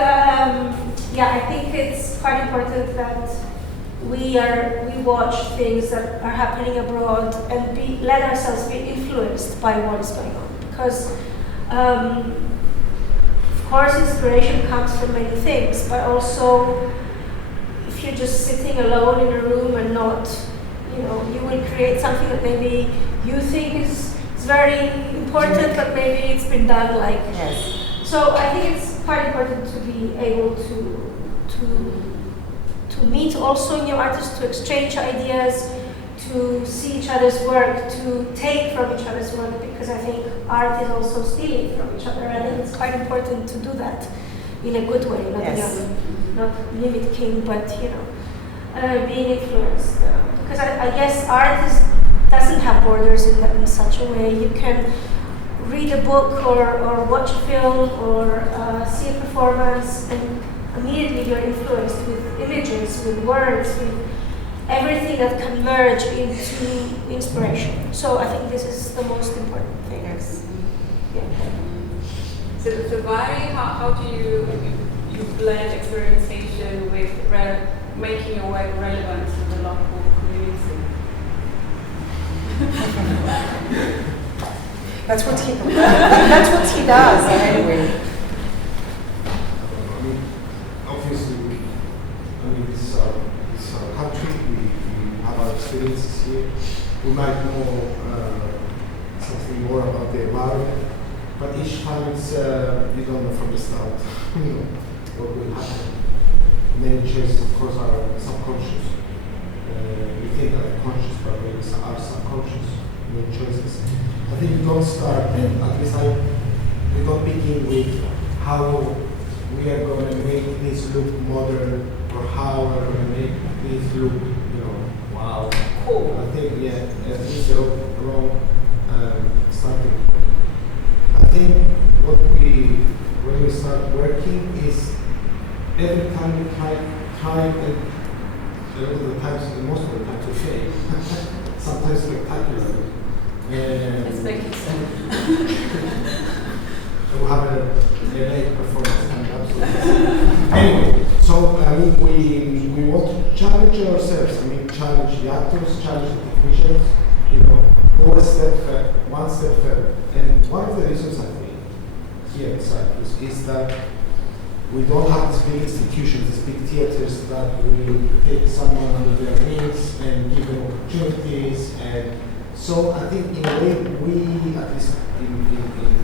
I think it's quite important that we watch things that are happening abroad and let ourselves be influenced by what is going on, because of course inspiration comes from many things, but also if you're just sitting alone in a room and not, you will create something that maybe you think is very important, but maybe it's been done like. Yes. So I think it's quite important to be able to meet also new artists, to exchange ideas, to see each other's work, to take from each other's work, because I think art is also stealing from each other, and I think it's quite important to do that in a good way, not mimicking, but being influenced. Because I guess art doesn't have borders in such a way. You can read a book or watch a film or see a performance, and immediately you're influenced with images, with words, with everything that can merge into inspiration. So I think this is the most important thing. Yes. Yeah. So how do you blend experimentation with making your work relevant to the local community? That's what he does anyway. Obviously, this country, we have our experiences here. We might know something more about the environment, but each time you don't know from the start what will happen. Many choices, of course, are subconscious. We think are conscious, but maybe are subconscious. Many choices. I think we don't start, at least we don't begin with how we are going to make this look modern, or how we're going to make this look, wow, cool. I think, it's the wrong starting point. I think when we start working is every time we try and most of the time to fail, sometimes spectacularly. Let's make it so. We have a late performance coming up. So anyway, so we want to challenge ourselves. challenge the actors, challenge the technicians, go one step further. And one of the reasons I think here in Cyprus is that we don't have these big institutions, these big theaters that will take someone under their wings and give them opportunities. And so I think in a way we, at least in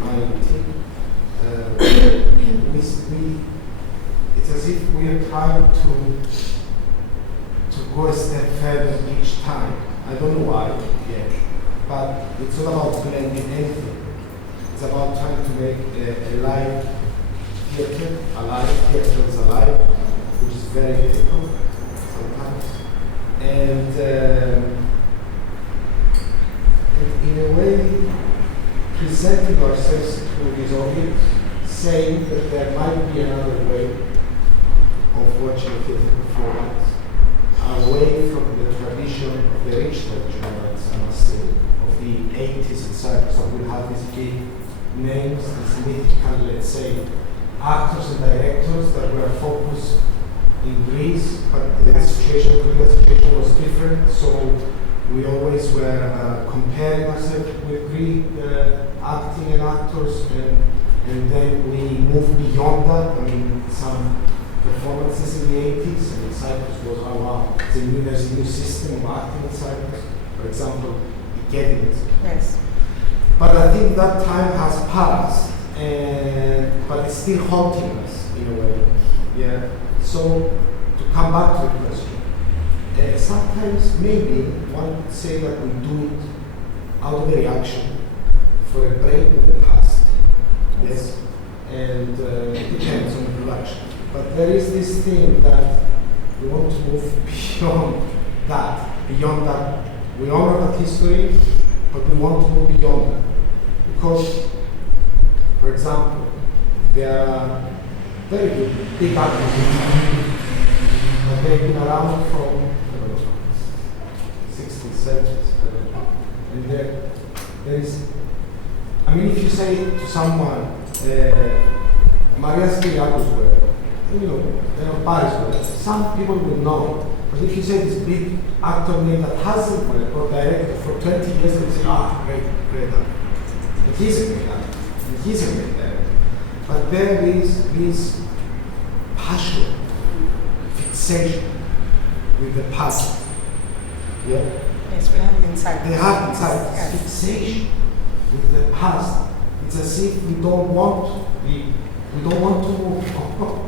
my team, it's as if we are trying to go a step further each time. I don't know why yet, but it's not about blending anything. It's about trying to make a live theatre alive. Theatre is alive, which is very difficult sometimes. And in a way, presenting ourselves to this audience, saying that there might be another way of watching a theatre performance, away from the tradition of the rich genres, I must say, of the 80s in Cyprus. So we have these big names, these mythical, let's say, actors and directors that were focused in Greece, but the situation was different. So we always were comparing ourselves with Greek acting and actors, and then we moved beyond that. I mean, some performances in the 80s, and in Cyprus was, oh wow, there's a new system of acting in Cyprus. For example, getting it. Yes. But I think that time has passed, but it's still haunting us in a way. Yeah. So to come back to the question, sometimes maybe one could say that we do it out of a reaction for a break in the past. Yes. And it depends on the production. But there is this thing that we want to move beyond that. We honor that history, but we want to move beyond that. Because, for example, there are very good big actors but they've been around from 60s, 70s. And there is, I mean, if you say to someone, Maria Spiriakou's work, Paris work, some people will know. But if you say this big actor name that hasn't worked or directed for 20 years, they say, great actor. And he's a great actor. And he's a great director. But there is this passion, fixation with the past. Yeah? Yes, we have it inside. They have inside this fixation with the past. It's as if we don't want to move on.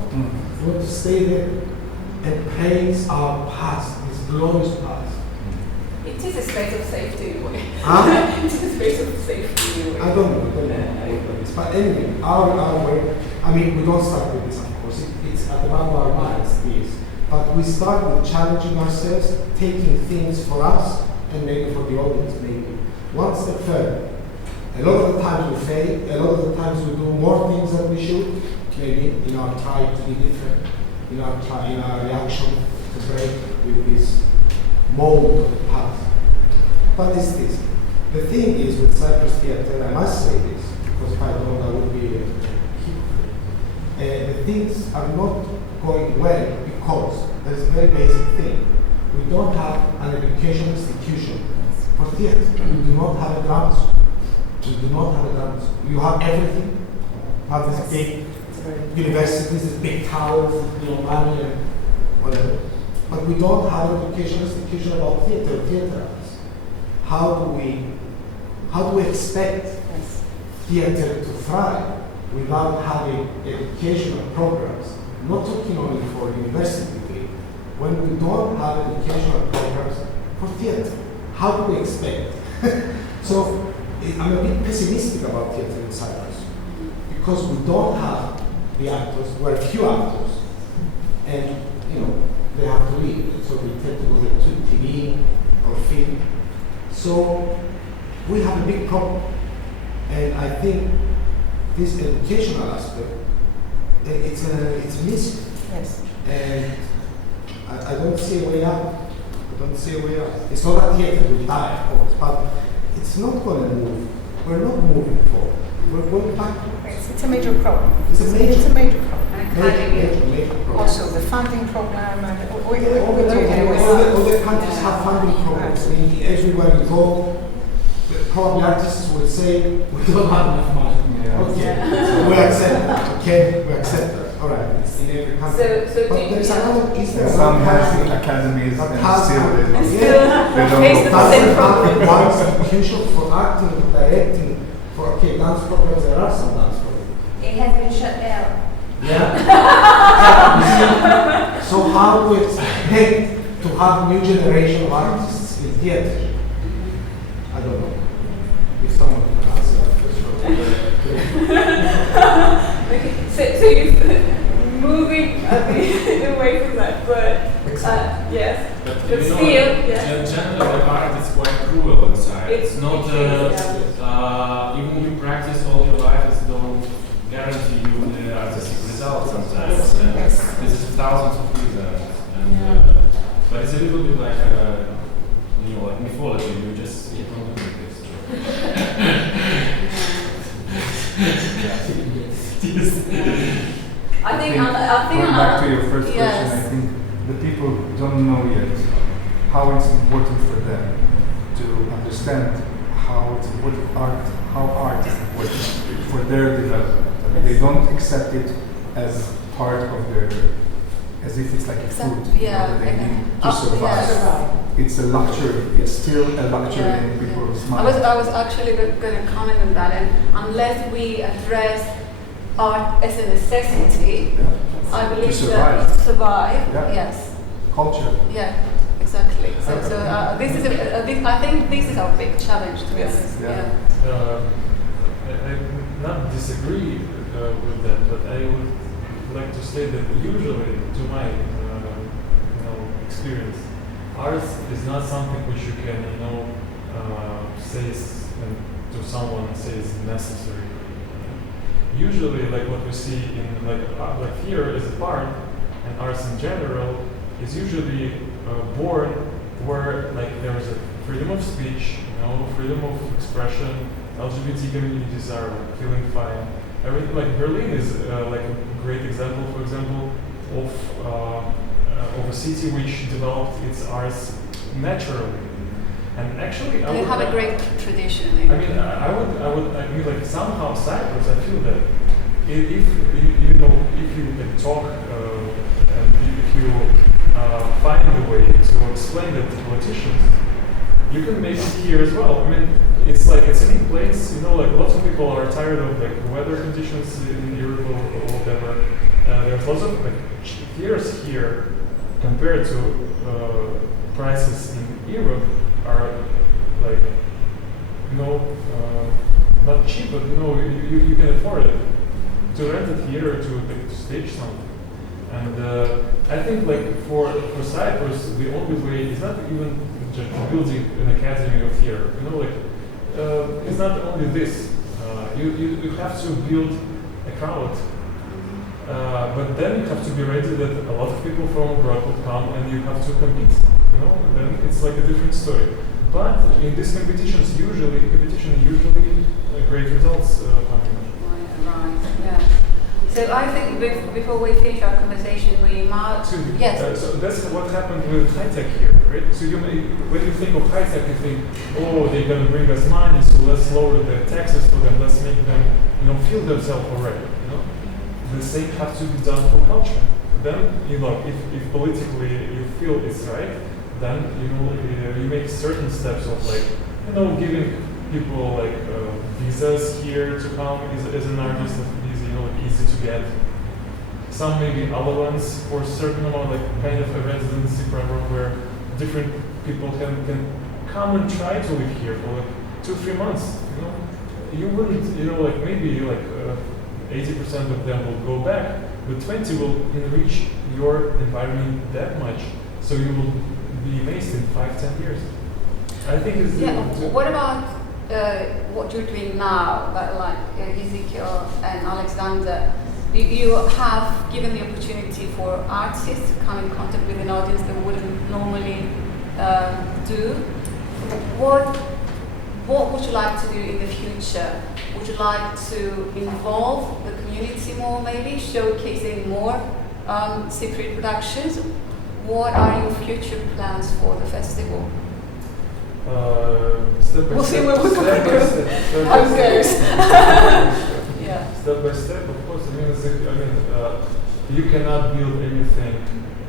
We want to stay there and praise our past, this glorious past. It is a space of safety in a way. Huh? It is a space of safety in a way. I don't know. But anyway, our way, I mean, we don't start with this, of course. It's at the back of our minds, this. But we start with challenging ourselves, taking things for us, and maybe for the audience, maybe. One step further. A lot of the times we fail, a lot of the times we do more things than we should, maybe in our try to be different, in our reaction to break with this mold of the past. But it's this. The thing is with Cyprus Theatre, I must say this, because if I don't, I would be the things are not going well because there's a very basic thing. We don't have an educational institution for theatre. We do not have a drama school. We do not have a drama school. You have everything. You have these big universities, these big towers, money and whatever. But we don't have an educational institution about theatre arts. How do we expect theatre to thrive without having educational programs? Not talking only for university degree. When we don't have educational programs for theatre, how do we expect? So I'm a bit pessimistic about theatre in Cyprus because we don't have the actors. We're few actors, and they have to leave. So they tend to go to TV or film. So we have a big problem, and I think this educational aspect, it's missing. Yes. And I don't see a way out. It's not that theatre will die, of course, but it's not going to move. We're not moving forward. We're going backwards. It's a major problem. It's a major problem. And academy. Also the funding program, and we do All the countries have funding programs. I mean, everywhere you go, probably artists will say, we don't have enough money. Okay, so we accept that. Okay, we accept that. All right, it's in every country. So But do you- there's another, is there Some another have country academies that and has still they don't. Still They don't face go the same fast. problem. dance usual for acting, for directing, for okay, dance programs, there are some dance programs. It has been shut down. Yeah. So how do we expect to have new generation of artists in theatre? I don't know. If someone can answer that question. Okay, so you're moving away from that, but yes. But But you know, still, yeah. generally the art is quite cruel inside. It's not, even you practice all your life, it don't guarantee you the artistic result sometimes. And Yes. this is thousands of reasons. And, Yeah. but it's a little bit like, like mythology, you just keep on doing this. I think Going back to your first question, I yes. think the people don't know yet how it's important for them to understand how it's important how art is important for their development. I mean, they don't accept it as part of their, as if it's like a food that they need to survive. Yes. It's a luxury. It's still a luxury in people's minds. I was actually going to comment on that, and unless we address art as a necessity, Yeah. I believe To survive. that survive. Yeah. Yes. Culture. Yeah. Exactly. So this is I think this is our big challenge, to be honest. Yeah. I not disagree with that, but I would like to say that usually, to my experience, art is not something which you can say to someone say is necessary. Usually, like what we see in like theater is a part, and arts in general is usually born where like there is a freedom of speech, freedom of expression. LGBT communities are feeling fine. Everything like Berlin is like a great example, for example, of a city which developed its arts naturally. And actually, They have a great tradition. I mean, I mean, like somehow Cyprus, I feel that if you can talk and if you find a way to explain that to politicians, you can make it here as well. I mean, it's like it's a new place. Like lots of people are tired of like weather conditions in Europe or whatever. There's lots of like theaters here compared to prices in Europe are like not cheap, but you can afford it to rent a theater to stage something. And I think like for Cyprus, the only way is not even just building an academy of theater. It's not only this. You have to build a crowd, but then you have to be ready that a lot of people from abroad will come and you have to compete. Then it's like a different story. But in these competitions, usually great results coming. Right. Yeah. So I think before we finish our conversation, we might. Yes. So that's what happened with high tech here, right? So when you think of high tech, you think, oh, they're gonna bring us money, so let's lower the taxes for them, let's make them, feel themselves already. The same has to be done for culture. Then, if politically you feel it's right, then you make certain steps of giving people visas here to come as an artist. Easy to get. Some maybe allowance for a certain amount, kind of a residency program where different people can come and try to live here for 2-3 months. You wouldn't, maybe 80% of them will go back, but 20 will enrich your environment that much, so you will be amazed in 5-10 years. I think it's What about what you're doing now, like Ezekiel and Alexander? You have given the opportunity for artists to come in contact with an audience they wouldn't normally do. What what would you like to do in the future? Would you like to involve the community more, maybe showcasing more Cypriot productions? What are your future plans for the festival? Step by We'll see step, where we're step going by to go. step, step How by it step. goes. Yeah. Step by step, of course. You cannot build anything,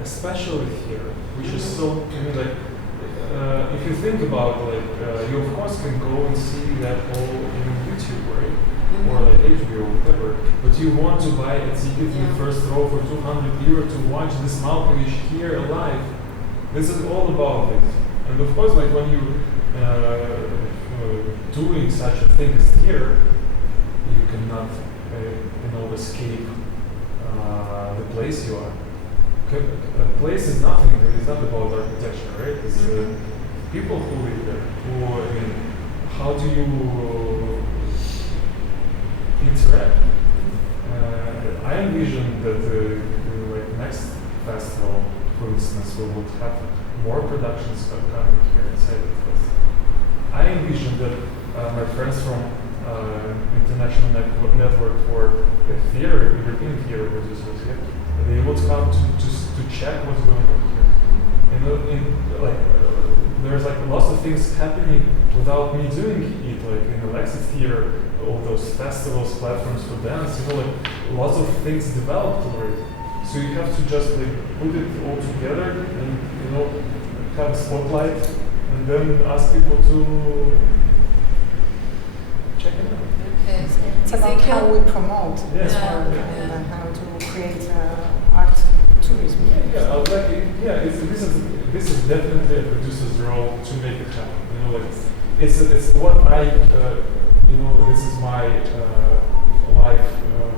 especially here, which is so. If you think about you of course can go and see that all in YouTube, right? Or like HBO, whatever. But you want to buy a ticket in the first row for 200 euro to watch this Malkovich here live. This is all about it. And of course, like when you doing such a thing as here, you cannot escape the place you are. A place is nothing. It's not about architecture, right? It's people who live there. How do you interact? I envision that next festival, for instance, we would have more productions coming here inside the festival. I envision that my friends from International Network for Theatre, European theatre producers here, they would come to check what's going on here. There's lots of things happening without me doing it, like in Alexis Theatre, all those festivals, platforms for dance, lots of things developed already. So you have to just put it all together and have a spotlight and then ask people to check it out. Okay. It's about how we promote Yes. as well, and how to create art tourism. This is definitely a producer's role to make it happen. It's what I this is my life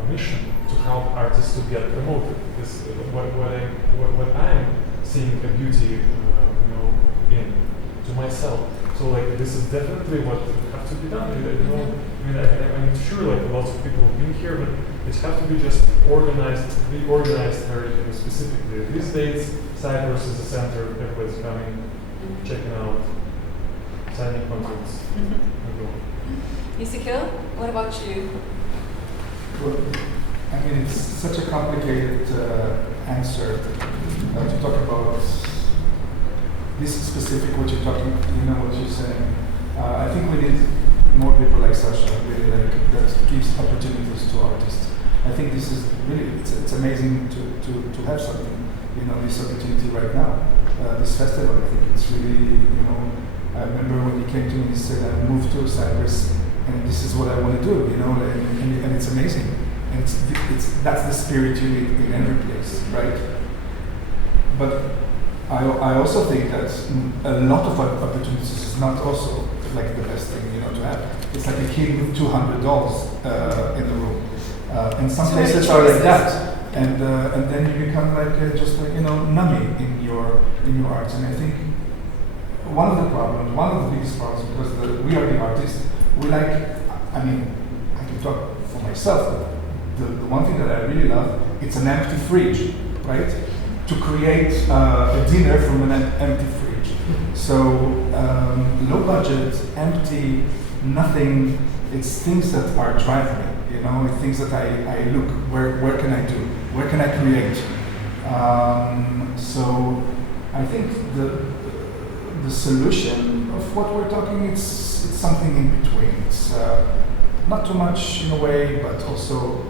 mission, to help artists to get promoted. This what I'm seeing a beauty in to myself. So this is definitely what has to be done. I'm sure lots of people have been here, but it has to be just reorganized very specifically. These days, Cyprus is the center. Everybody's coming, checking out, signing contracts. Ezekiel, what about you? Well, it's such a complicated answer to talk about this specific what you're talking, what you're saying. I think we need more people like Sasha, really that gives opportunities to artists. I think this is really, it's amazing to have something, this opportunity right now. This festival, I think it's really, I remember when he came to me and he said, I moved to Cyprus and this is what I want to do, and it's amazing. And that's the spirit you need in every place, right? But I also think that a lot of opportunities is not also the best thing, to have. It's like a kid with $200 in the room. And some places are like that. And then you become nummy in your arts. And I think one of the biggest problems, because we are the artists, I can talk for myself, but the one thing that I really love, it's an empty fridge, right? To create a dinner from an empty fridge. So low budget, empty, nothing. It's things that are driving me, things that I look, where can I do? Where can I create? So I think the solution of what we're talking, it's something in between. It's not too much in a way, but also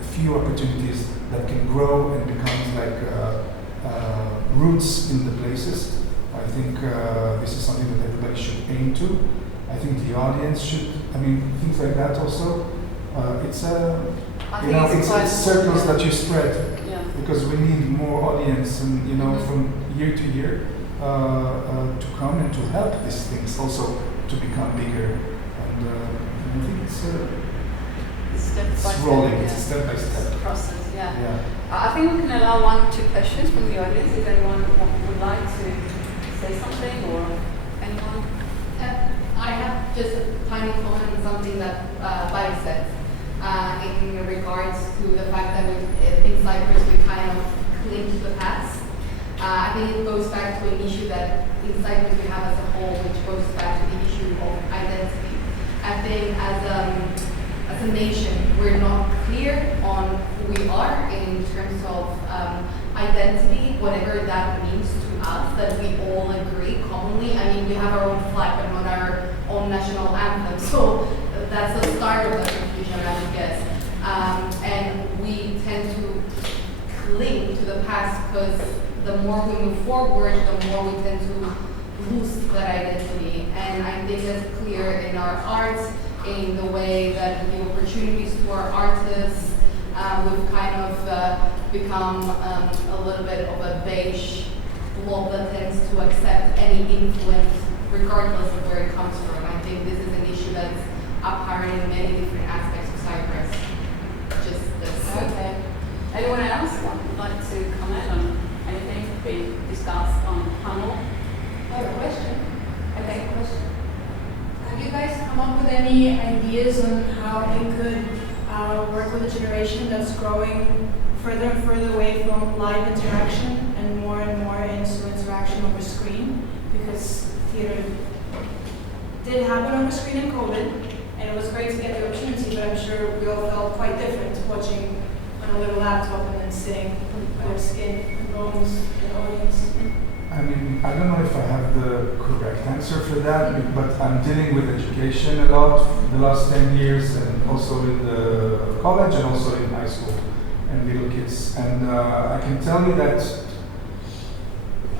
a few opportunities that can grow and become roots in the places. I think this is something that everybody should aim to. I think the audience should, things like that also. It's it's circles that you spread, because we need more audience, and from year to year to come and to help these things also to become bigger. And I think it's rolling. It's a step by step process. I think we can allow 1 or 2 questions from the audience if anyone would like to say something, or anyone. I have just a tiny comment on something that Barry said in regards to the fact that in Cyprus we kind of cling to the past. I think it goes back to an issue that in Cyprus we have as a whole, which goes back to the issue of identity. I think as a nation, we're not clear on who we are in terms of identity, whatever that means to us, that we all agree commonly. I mean, we have our own flag, but not our own national anthem. So that's the start of the confusion, I would guess. And we tend to cling to the past because the more we move forward, the more we tend to lose that identity. And I think that's clear in our art, in the way that we give opportunities to our artists. We've kind of become a little bit of a beige blob that tends to accept any influence regardless of where it comes from. I think this is an issue that's apparent in many different aspects of Cyprus. Just this. Okay. Anyone else would like to comment on anything being discussed on the panel? I have a question. Okay. Have you guys come up with any ideas on how we could work with a generation that's growing further and further away from live interaction and more into interaction over screen? Because theater did happen over screen in COVID, and it was great to get the opportunity, but I'm sure we all felt quite different watching on a little laptop and then sitting with our skin and bones in the audience. I mean, I don't know if I have the correct answer for that, but I'm dealing with education a lot the last 10 years, and also in the college and also in high school and little kids. And I can tell you that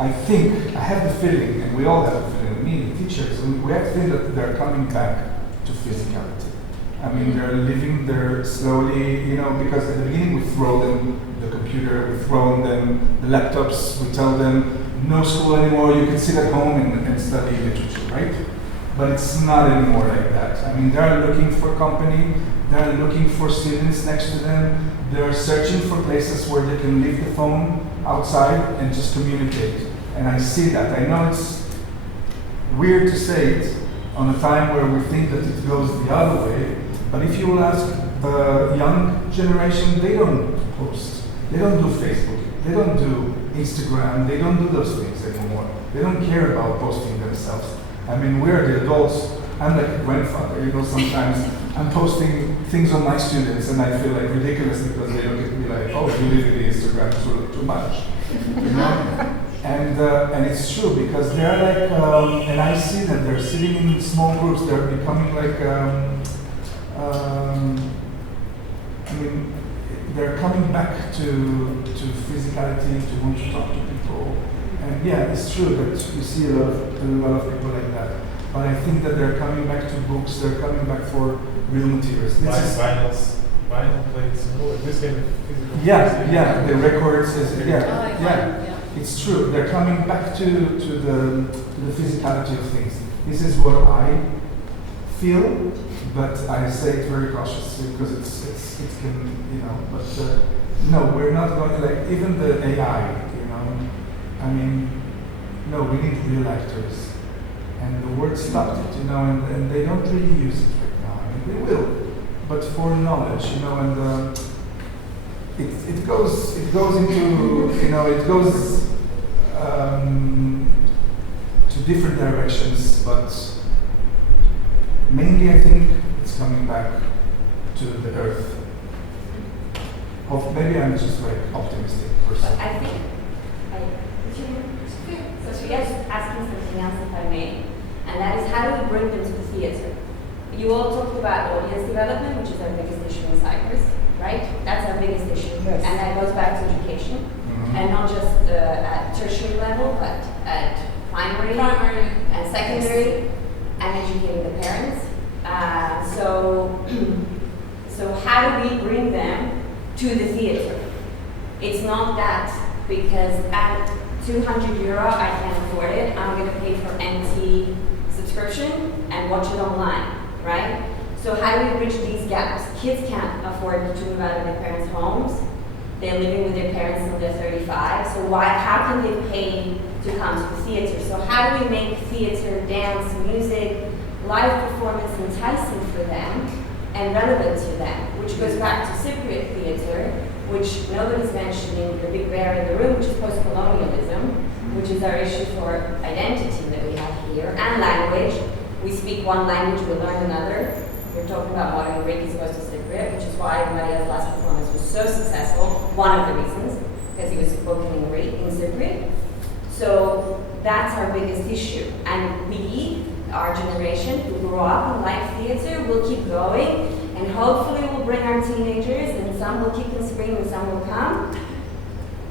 I think, I have the feeling, and we all have the feeling, me, the teachers, we have the feeling that they're coming back to physicality. I mean, they're living there slowly, you know, because at the beginning we throw them the computer, we throw them the laptops, we tell them, no school anymore, you can sit at home and study literature, right? But it's not anymore like that. I mean, they're looking for company, they're looking for students next to them, they're searching for places where they can leave the phone outside and just communicate. And I see that. I know it's weird to say it on a time where we think that it goes the other way, but if you will ask the young generation, they don't post, they don't do Facebook, they don't do Instagram, they don't do those things anymore. They don't care about posting themselves. I mean, we're the adults. I'm like a grandfather, you know, sometimes I'm posting things on my students and I feel like ridiculous because they look at me like, oh, you live in the Instagram too much, you know? And it's true because they're like, and I see them, they're sitting in small groups, they're becoming like, I mean, they're coming back to physicality, to want to talk to people. And yeah, it's true that you see a lot of people like that. But I think that they're coming back to books, they're coming back for real materials. Vinyl plates, this kind of physical. Yeah, the records, yeah. It's true. They're coming back to the physicality of things. This is what I feel, but I say it very cautiously because it can, you know. But no, we're not going like even the AI, you know. I mean, no, we need real actors, and the world stopped it, you know, and they don't really use it right now. I mean, they will, but for knowledge, you know, and it goes into, you know, it goes to different directions, but mainly I think it's coming back to the earth. Maybe I'm just like optimistic person. But I think, so she is asking something else if I may, and that is how do we bring them to the theatre? You all talked about audience development, which is our biggest issue in Cyprus, right? That's our biggest issue, yes. And that goes back to education, and not just at tertiary level, but at primary and secondary, and educating the parents. So how do we bring them to the theatre? It's not that because at €200 I can't afford it, I'm going to pay for NT subscription and watch it online, right? So how do we bridge these gaps? Kids can't afford to move out of their parents' homes. They're living with their parents until they're 35. So how can they pay to come to the theatre? So how do we make theatre, dance, music, live performance enticing for them and relevant to them? Which goes back to Cypriot theatre, which nobody's mentioning, the big bear in the room, which is post-colonialism, which is our issue for identity that we have here, and language. We speak one language, we learn another. We're talking about modern Greek as opposed to Cypriot, which is why Maria's last performance was so successful. One of the reasons, because he was spoken in Greek, in Cypriot. So that's our biggest issue. And we, our generation, who grew up in live theater, will keep going, and hopefully we'll bring our teenagers, and some will kick and scream, and some will come.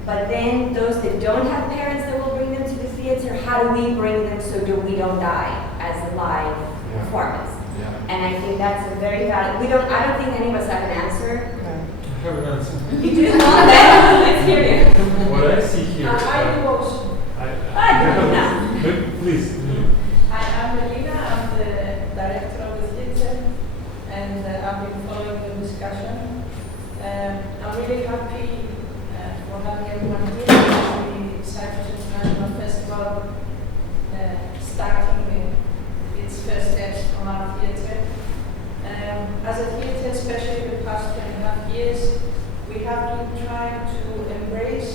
But then those that don't have parents that will bring them to the theater, how do we bring them so that we don't die as a live performance? Yeah. And I think that's a very valid. I don't think any of us have an answer. I have an answer. You do not. Let's hear you. What I see here. I do also. Please. I'm Melina, I'm the director of the theatre, and I've been following the discussion. I'm really happy for having everyone here. The Cyprus International Festival starting its first steps on our theatre. As a theatre, especially the past 2.5 years, we have been trying to embrace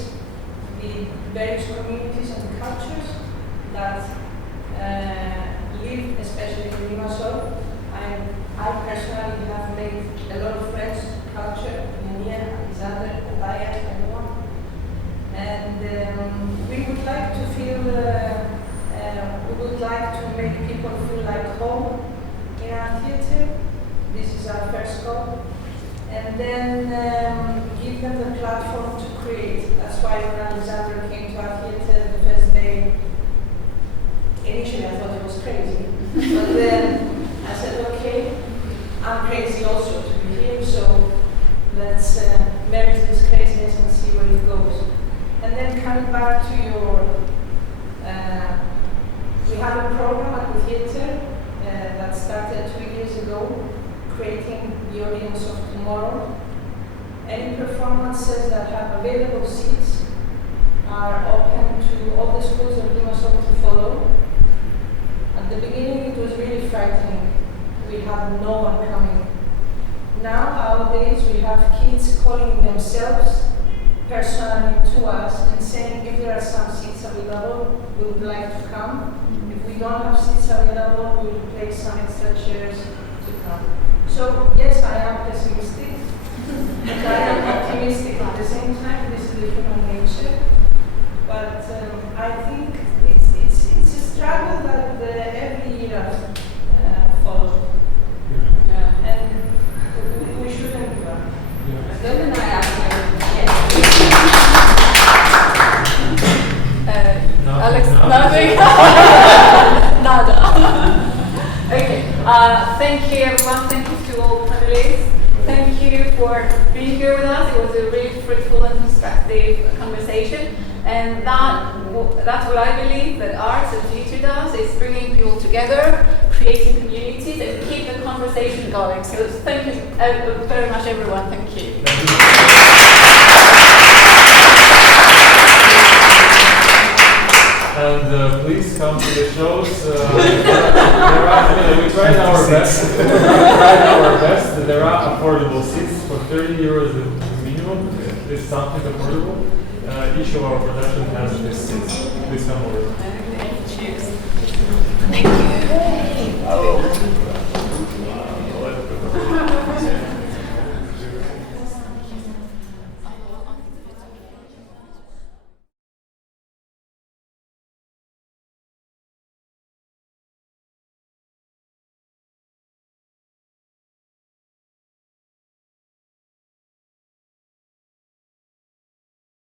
the various communities and cultures that live, especially in Limassol. I personally have made a lot of friends in culture, Nenia, Alexander, Pataya, everyone. And we would like to feel, we would like to make people feel like home in our theatre. This is our first goal. And then give them the platform to create. That's why when Alexander came to our theatre the first day, initially I thought it was crazy. But then I said, okay, I'm crazy also to be here, so let's merit this craziness and see where it goes. And then coming back to your, we have a program at the theatre that started 2 years ago, creating the audience of tomorrow. Any performances that have available seats are open to all the schools of Limassol to follow. At the beginning it was really frightening. We had no one coming. Nowadays we have kids calling themselves personally to us and saying if there are some seats available, we would like to come. If we don't have seats available, we will place some extra chairs to come. So yes, I am pessimistic, but I am optimistic at the same time. This is the human nature. But I think it's a struggle that every year follows. Yeah. And we shouldn't give up. Don't I Alex, nothing. Nada. Okay. Thank you, everyone. Thank you to all panelists. Thank you for being here with us. It was a really fruitful and constructive conversation. And that's what I believe that arts and theatre does, is bringing people together, creating communities, and keep the conversation going. So thank you very much, everyone. Thank you. And please come to the shows. We tried our best. There are affordable seats for 30 euros as minimum. It's something affordable. Each of our production has these seats. Please come over.